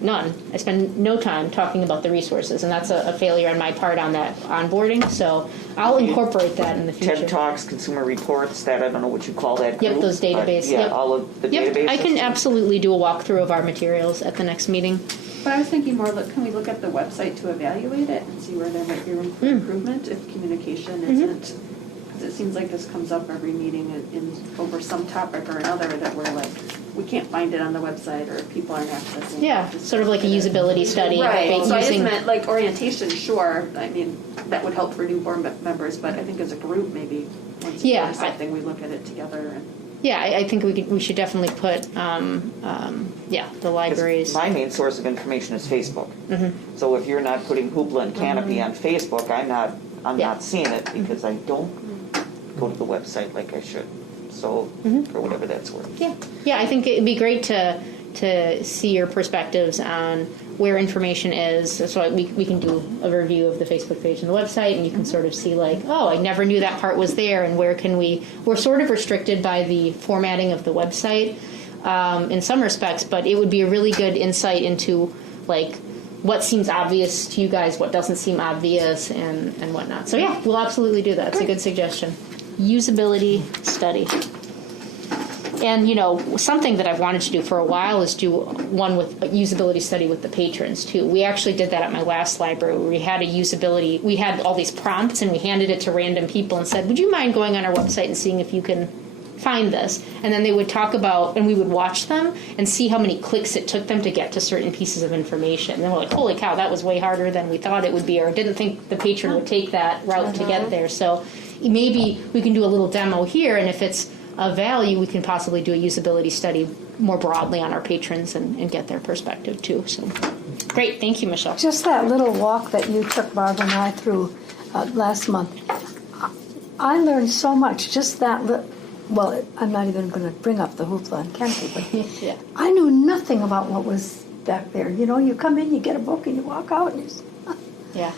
none. I spend no time talking about the resources, and that's a failure on my part on that onboarding. So I'll incorporate that in the future. TED Talks, Consumer Reports, that I don't know what you call that group. Yep, those but databases. Yeah, Yep. all of the databases. I can absolutely do a walkthrough of our materials at the next meeting. But I was thinking more, can we look at the website to evaluate it and see where there might be room for improvement if communication isn't, because it seems like this comes up every meeting in over some topic or another that we're like, we can't find it on the website or people aren't accessing it. Yeah, sort of like a usability study. Right, so I just using- meant like orientation, sure, I mean, that would help for new board members, but I think as a group maybe, once you Yeah, do something, we look at it together and. Yeah, I think we should definitely put, the libraries. My main source of information is Facebook. Mm-hmm. So if you're not putting Hoopla and Canopy on Facebook, I'm Yeah. not seeing it because I don't go to the website like I should. So for whatever that's worth. Yeah, I think it'd be great to see your perspectives on where information is. So we can do a review of the Facebook page and the website, and you can sort of see like, oh, I never knew that part was there, and where can we're sort of restricted by the formatting of the website in some respects, but it would be a really good insight into like what seems obvious to you guys, what doesn't seem obvious, and whatnot. So yeah, we'll absolutely do that. It's a good suggestion. Usability study. And, something that I've wanted to do for a while is do one with a usability study with the patrons, too. We actually did that at my last library where we had we had all these prompts and we handed it to random people and said, would you mind going on our website and seeing if you can find this? And then they would talk about, and we would watch them and see how many clicks it took them to get to certain pieces of information. And then we're like, holy cow, that was way harder than we thought it would be, or didn't think the patron would take that route to get there. So maybe we can do a little demo here, and if it's of value, we can possibly do a usability study more broadly on our patrons and get their perspective too. So great, thank you, Michelle. Just that little walk that you took Barbara and I through last month, I learned so much. Just that well, I'm not even going to bring up the hoopla and Kenty, but Yeah. I knew nothing about what was back there. You come in, you get a book, and you walk out, and Yeah,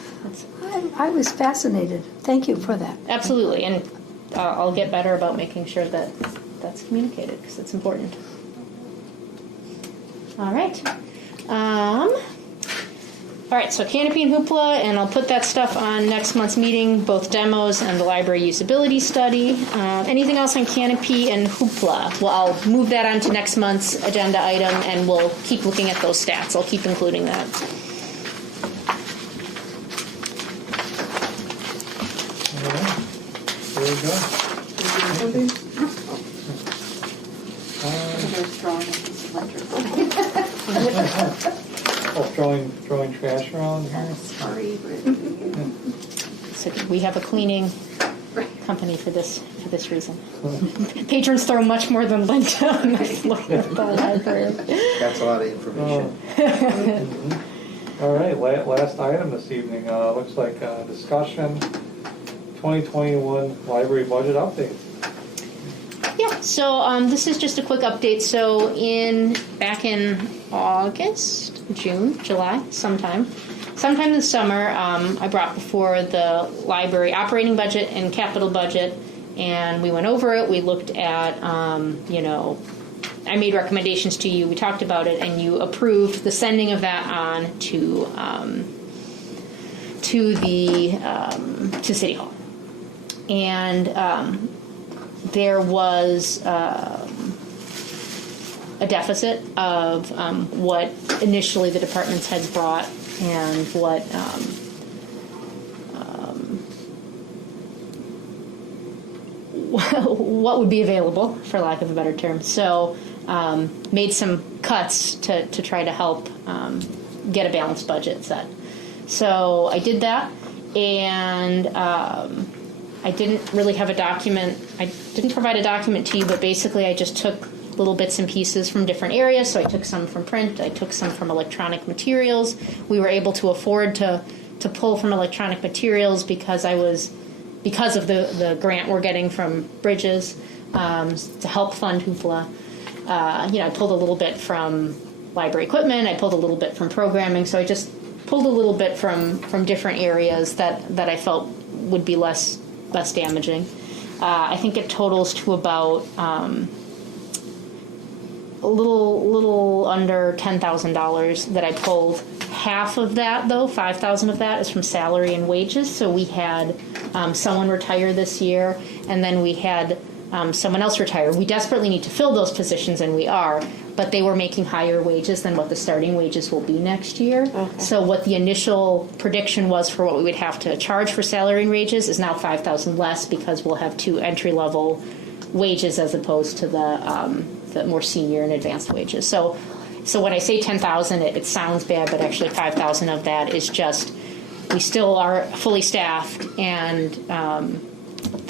I was fascinated. Thank you for that. absolutely. And I'll get better about making sure that that's communicated because it's important. All right. All right, so Canopy and Hoopla, and I'll put that stuff on next month's meeting, both demos and the library usability study. Anything else on Canopy and Hoopla? Well, I'll move that on to next month's agenda item, and we'll keep looking at those stats. I'll keep including that. All right. There we go. They're strong and electrical. Throwing trash around here. Sorry, So we have a cleaning company for this reason. Patrons throw much more than Linda on the floor of the library. That's a lot of information. All right, last item this evening, looks like discussion 2021 library budget update. Yeah, so this is just a quick update. So back in August, June, July, sometime this summer, I brought before the library operating budget and capital budget, and we went over it. We looked at, I made recommendations to you. We talked about it, and you approved the sending of that on to City Hall. And there was a deficit of what initially the department's heads brought and what would be available, for lack of a better term. So made some cuts to try to help get a balanced budget set. So I did that, and I didn't really have a document. I didn't provide a document to you, but basically I just took little bits and pieces from different areas. So I took some from print, I took some from electronic materials. We were able to afford to pull from electronic materials because of the grant we're getting from Bridges to help fund Hoopla. I pulled a little bit from library equipment, I pulled a little bit from programming, so I just pulled a little bit from different areas that I felt would be less damaging. I think it totals to about a little under $10,000 that I pulled. Half of that, though, $5,000 of that is from salary and wages. So we had someone retire this year, and then we had someone else retire. We desperately need to fill those positions, and we are, but they were making higher wages than what the starting wages will be next year. Okay. So what the initial prediction was for what we would have to charge for salary and wages is now $5,000 less because we'll have two entry-level wages as opposed to the more senior and advanced wages. So when I say $10,000, it sounds bad, but actually $5,000 of that is just we still are fully staffed, and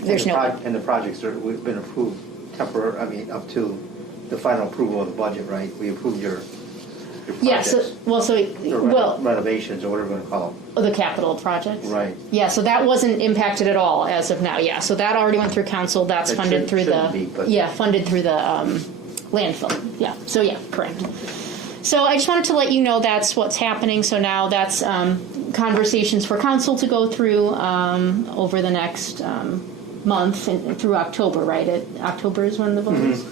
there's And the projects have been approved up to the final approval of the budget, right? We approved your Yeah, projects. well, Renovations, or whatever we're gonna call the capital projects. Right. Yeah, so that wasn't impacted at all as of now. Yeah, so that already went through council. That's It funded through shouldn't be, but- funded through the landfill. Yeah. So yeah, correct. So I just wanted to let you know that's what's happening. So now that's conversations for council to go through over the next month and through October. Right? October is when the vote is.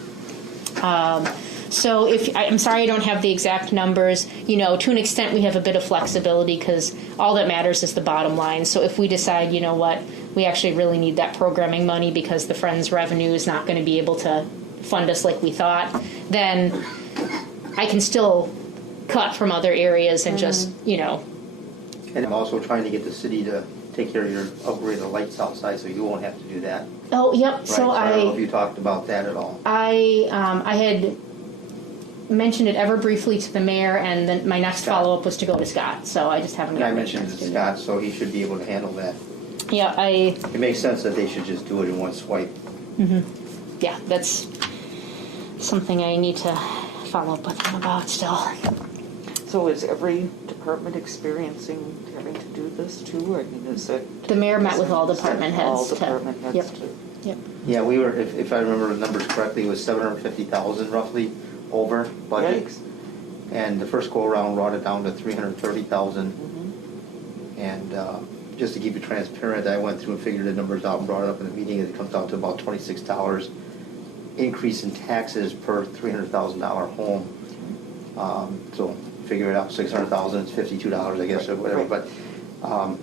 So I'm sorry I don't have the exact numbers. You know, to an extent we have a bit of flexibility because all that matters is the bottom line. So if we decide, you know what, we actually really need that programming money because the Friends revenue is not going to be able to fund us like we thought, then I can still cut from other areas and just, you know. And I'm also trying to get the city to take care of your upgrade the lights outside, so you won't have to do that. Oh, yep. Right? So I don't know if you talked about that at all. I had mentioned it ever briefly to the mayor, and then my next Scott. follow-up was to go to Scott. So I just haven't And I gotten a mentioned chance it to do Scott, so he should be able to handle that. that. Yeah, It makes sense that they should just do it in one swipe. yeah, that's something I need to follow up with him about still. So is every department experiencing having to do this too? I mean, is it? The mayor met with all department heads. All to- department heads Yep. too? Yep. Yeah, we were, if I remember the numbers correctly, it was 750,000 roughly over budget. Yikes. And the first go-around brought it down to 330,000. Mm-hmm. And just to keep it transparent, I went through and figured the numbers out and brought it up in the meeting, and it comes out to about $26 increase in taxes per $300,000 home. So figure it out, 600,000 is $52, I guess, or whatever. Right. But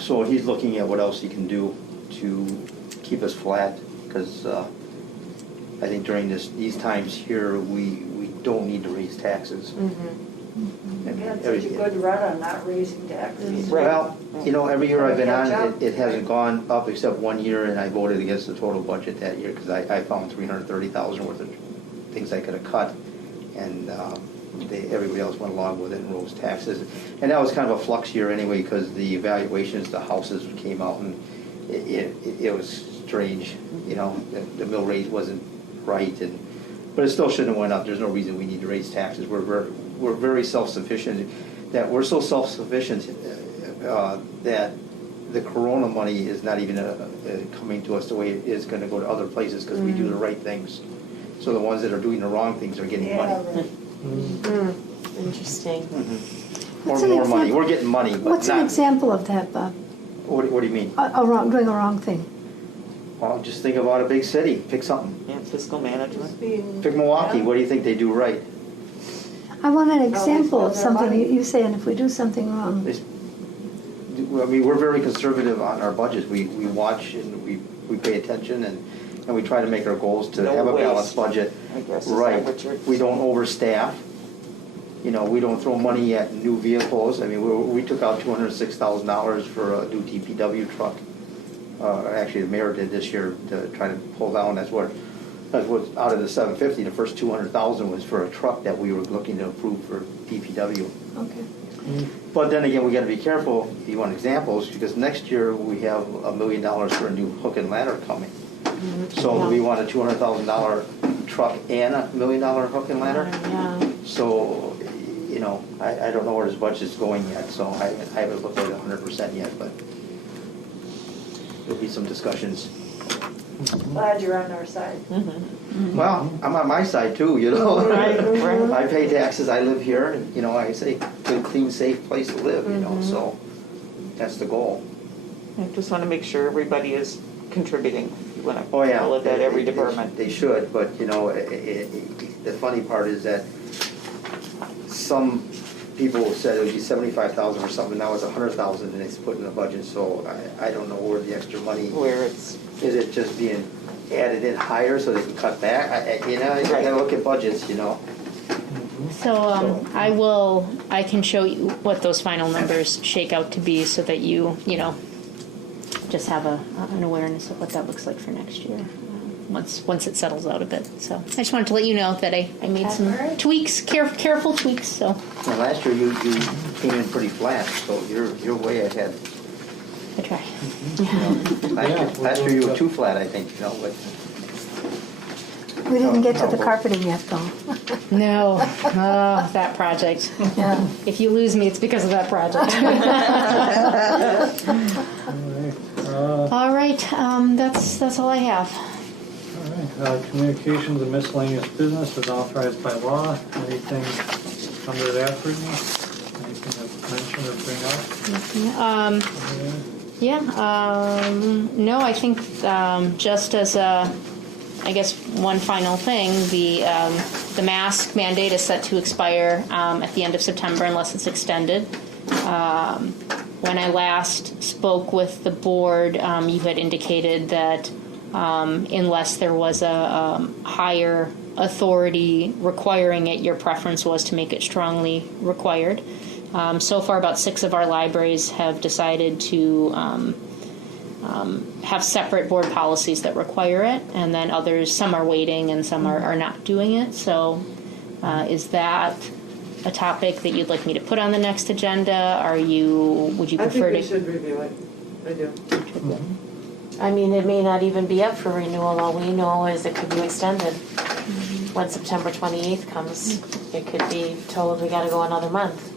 so he's looking at what else he can do to keep us flat, because I think during these times here, we don't need to raise taxes. We've had such a good run on not raising taxes. Well, you know, every year I've been Catch on, up. it hasn't gone up except one year, and I voted against the total budget that year because I found 330,000 worth of things I could have cut, and everybody else went along with it and rose taxes. And that was kind of a flux year anyway, because the evaluations, the houses came out, and it was strange, you know, the mill rate wasn't right, but it still shouldn't have went up. There's no reason we need to raise taxes. We're very self-sufficient. That we're so self-sufficient that the Corona money is not even coming to us the way it is going to go to other places because we do the right things. So the ones that are doing the wrong things are getting money. Right. Interesting. Or What's an more money. example- We're getting money, but What's an not. example of that, Bob? What do you mean? Doing a wrong thing. Well, just think about a big city. Pick something. Yeah, fiscal management. Pick Milwaukee. What do you think they do right? I want an example of spend their something money. you say, and if we do something wrong. I mean, we're very conservative on our budgets. We watch and we pay attention, and we try to make our goals to No have a balanced waste, budget. I guess, is that Right. what you're We don't overstaff. You know, we don't throw money at new vehicles. I mean, we took out $206,000 for a new DPW truck. Actually, the mayor did this year to try to pull down. That's what out of the 750, the first 200,000 was for a truck that we were looking to approve for DPW. Okay. But then again, we got to be careful if you want examples, because next year we have $1 million for a new hook and ladder coming. So do we want a $200,000 truck and $1 million hook and ladder? Yeah. So, you know, I don't know where this budget's going yet, so I haven't looked at it 100% yet, but there'll be some discussions. Glad you're on our side. Well, I'm on my side too, you know. Right. I pay taxes, I live here, and, you know, I say, good, clean, safe place to live, you know, so that's the goal. I just want to make sure everybody is contributing. You want to Oh, yeah. call it that every department. They should, but, you know, the funny part is that some people said it would be 75,000 or something, now it's 100,000 and it's put in the budget, so I don't know where the extra money, Where it's, is it just being added in higher so they can cut back? You know, you gotta look at budgets, you know. So I can show you what those final numbers shake out to be so that you know, just have an awareness of what that looks like for next year. Once it settles out a bit. So I just wanted to let you know that I made some tweaks, careful tweaks. So And last year you came in pretty flat, so you're way ahead. I try. You know. Last year you were too flat, I think, you know, but We didn't get to the carpeting yet, though. No, oh, that project. Yeah. If you lose me, it's because of that project. All right, that's all I have. All right, communications and miscellaneous business is authorized by law. Anything under that for me? Anything to mention or bring up? No, I think just as I guess one final thing, the mask mandate is set to expire at the end of September unless it's extended. When I last spoke with the board, you had indicated that unless there was a higher authority requiring it, your preference was to make it strongly required. So far, about 6 of our libraries have decided to have separate board policies that require it, and then others, some are waiting and some are not doing it. So is that a topic that you'd like me to put on the next agenda? Would you prefer I to? think we should review it. I do. I mean, it may not even be up for renewal. All we know is it could be extended. When September 28th comes, it could be told we got to go another month.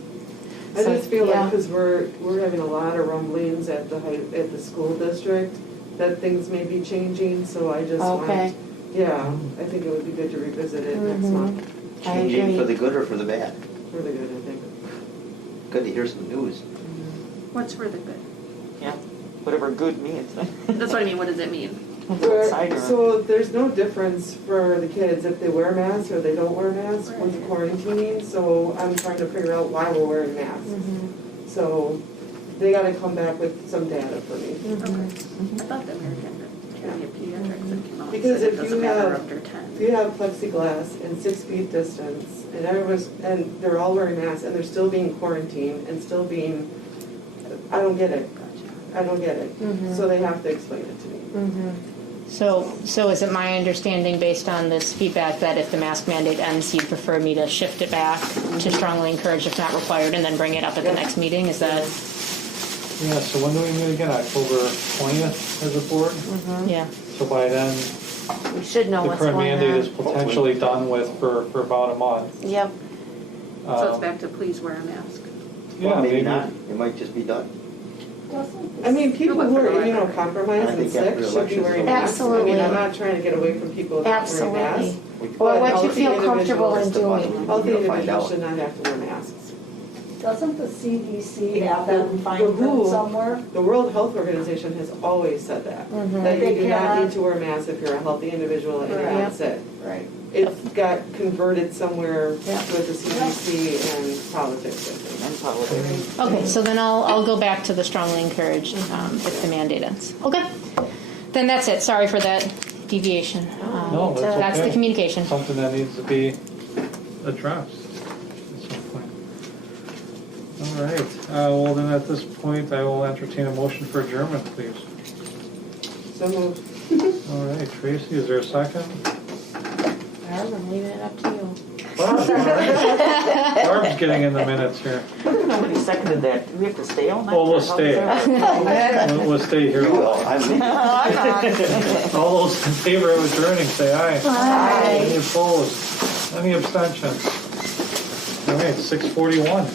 I So, just feel yeah. like because we're having a lot of rumblings at the school district that things may be changing, so I just Okay. want, yeah, I think it would be good to revisit it next month. I Changing agree. for the good or for the bad? For the good, I think. Good to hear some news. What's for the good? Yeah, whatever good means. That's what I mean, what does it mean? So there's no difference for the kids if they wear masks or they don't wear masks with quarantining, so I'm trying to figure out why we're wearing masks. So they gotta come back with some data for me. I thought the American Academy of Pediatrics had come out and Because said it if doesn't you matter have- under 10. If you have plexiglass and 6 feet distance, and they're all wearing masks, and they're still being quarantined, and still being, I don't get it. I don't get it. So they have to explain it to me. So is it my understanding, based on this feedback, that if the mask mandate ends, you'd prefer me to shift it back to strongly encourage if not required, and then bring it up at the next meeting? Is that? Yeah, so when do we meet again? October 20th as a board? Yeah. So by then, We should know the what's current going mandate on. is potentially done with for about a month. Yep. So it's back to please wear a mask. Yeah, Well, maybe not. It might just be done. I mean, people who are I immunocompromised and think sick after the should be elections, wearing it'll- masks. I Absolutely. mean, I'm not trying to get away from people that aren't wearing Absolutely. masks. Or But what you healthy feel comfortable in individuals- doing. Healthy You'll find individuals out. should not have to wear masks. Doesn't the CDC have that The fine print WHO somewhere? The World Health Organization has always said that. That They you do not cannot- need to wear masks if you're a healthy individual and you're Right. not sick. Right. It got converted somewhere Yeah. with the CDC and politics, I think. And politics. Okay, so then I'll go back to the strongly encouraged if the mandate ends. Okay, then that's it. Sorry for that deviation. No, that's That's the okay. communication. Something that needs to be addressed at some point. All right, well then at this point, I will entertain a motion for adjournment, please. So moved. All right, Tracy, is there a second? I'm leaving it up to you. Barb, all right. Barb's getting in the minutes here. Nobody seconded that. Do we have to stay all night? Oh, we'll or how stay. does that work? We'll stay here. Well, I'm All those in favor of adjourning, say aye. Aye. Any opposed? Any abstentions? All right, 6:41.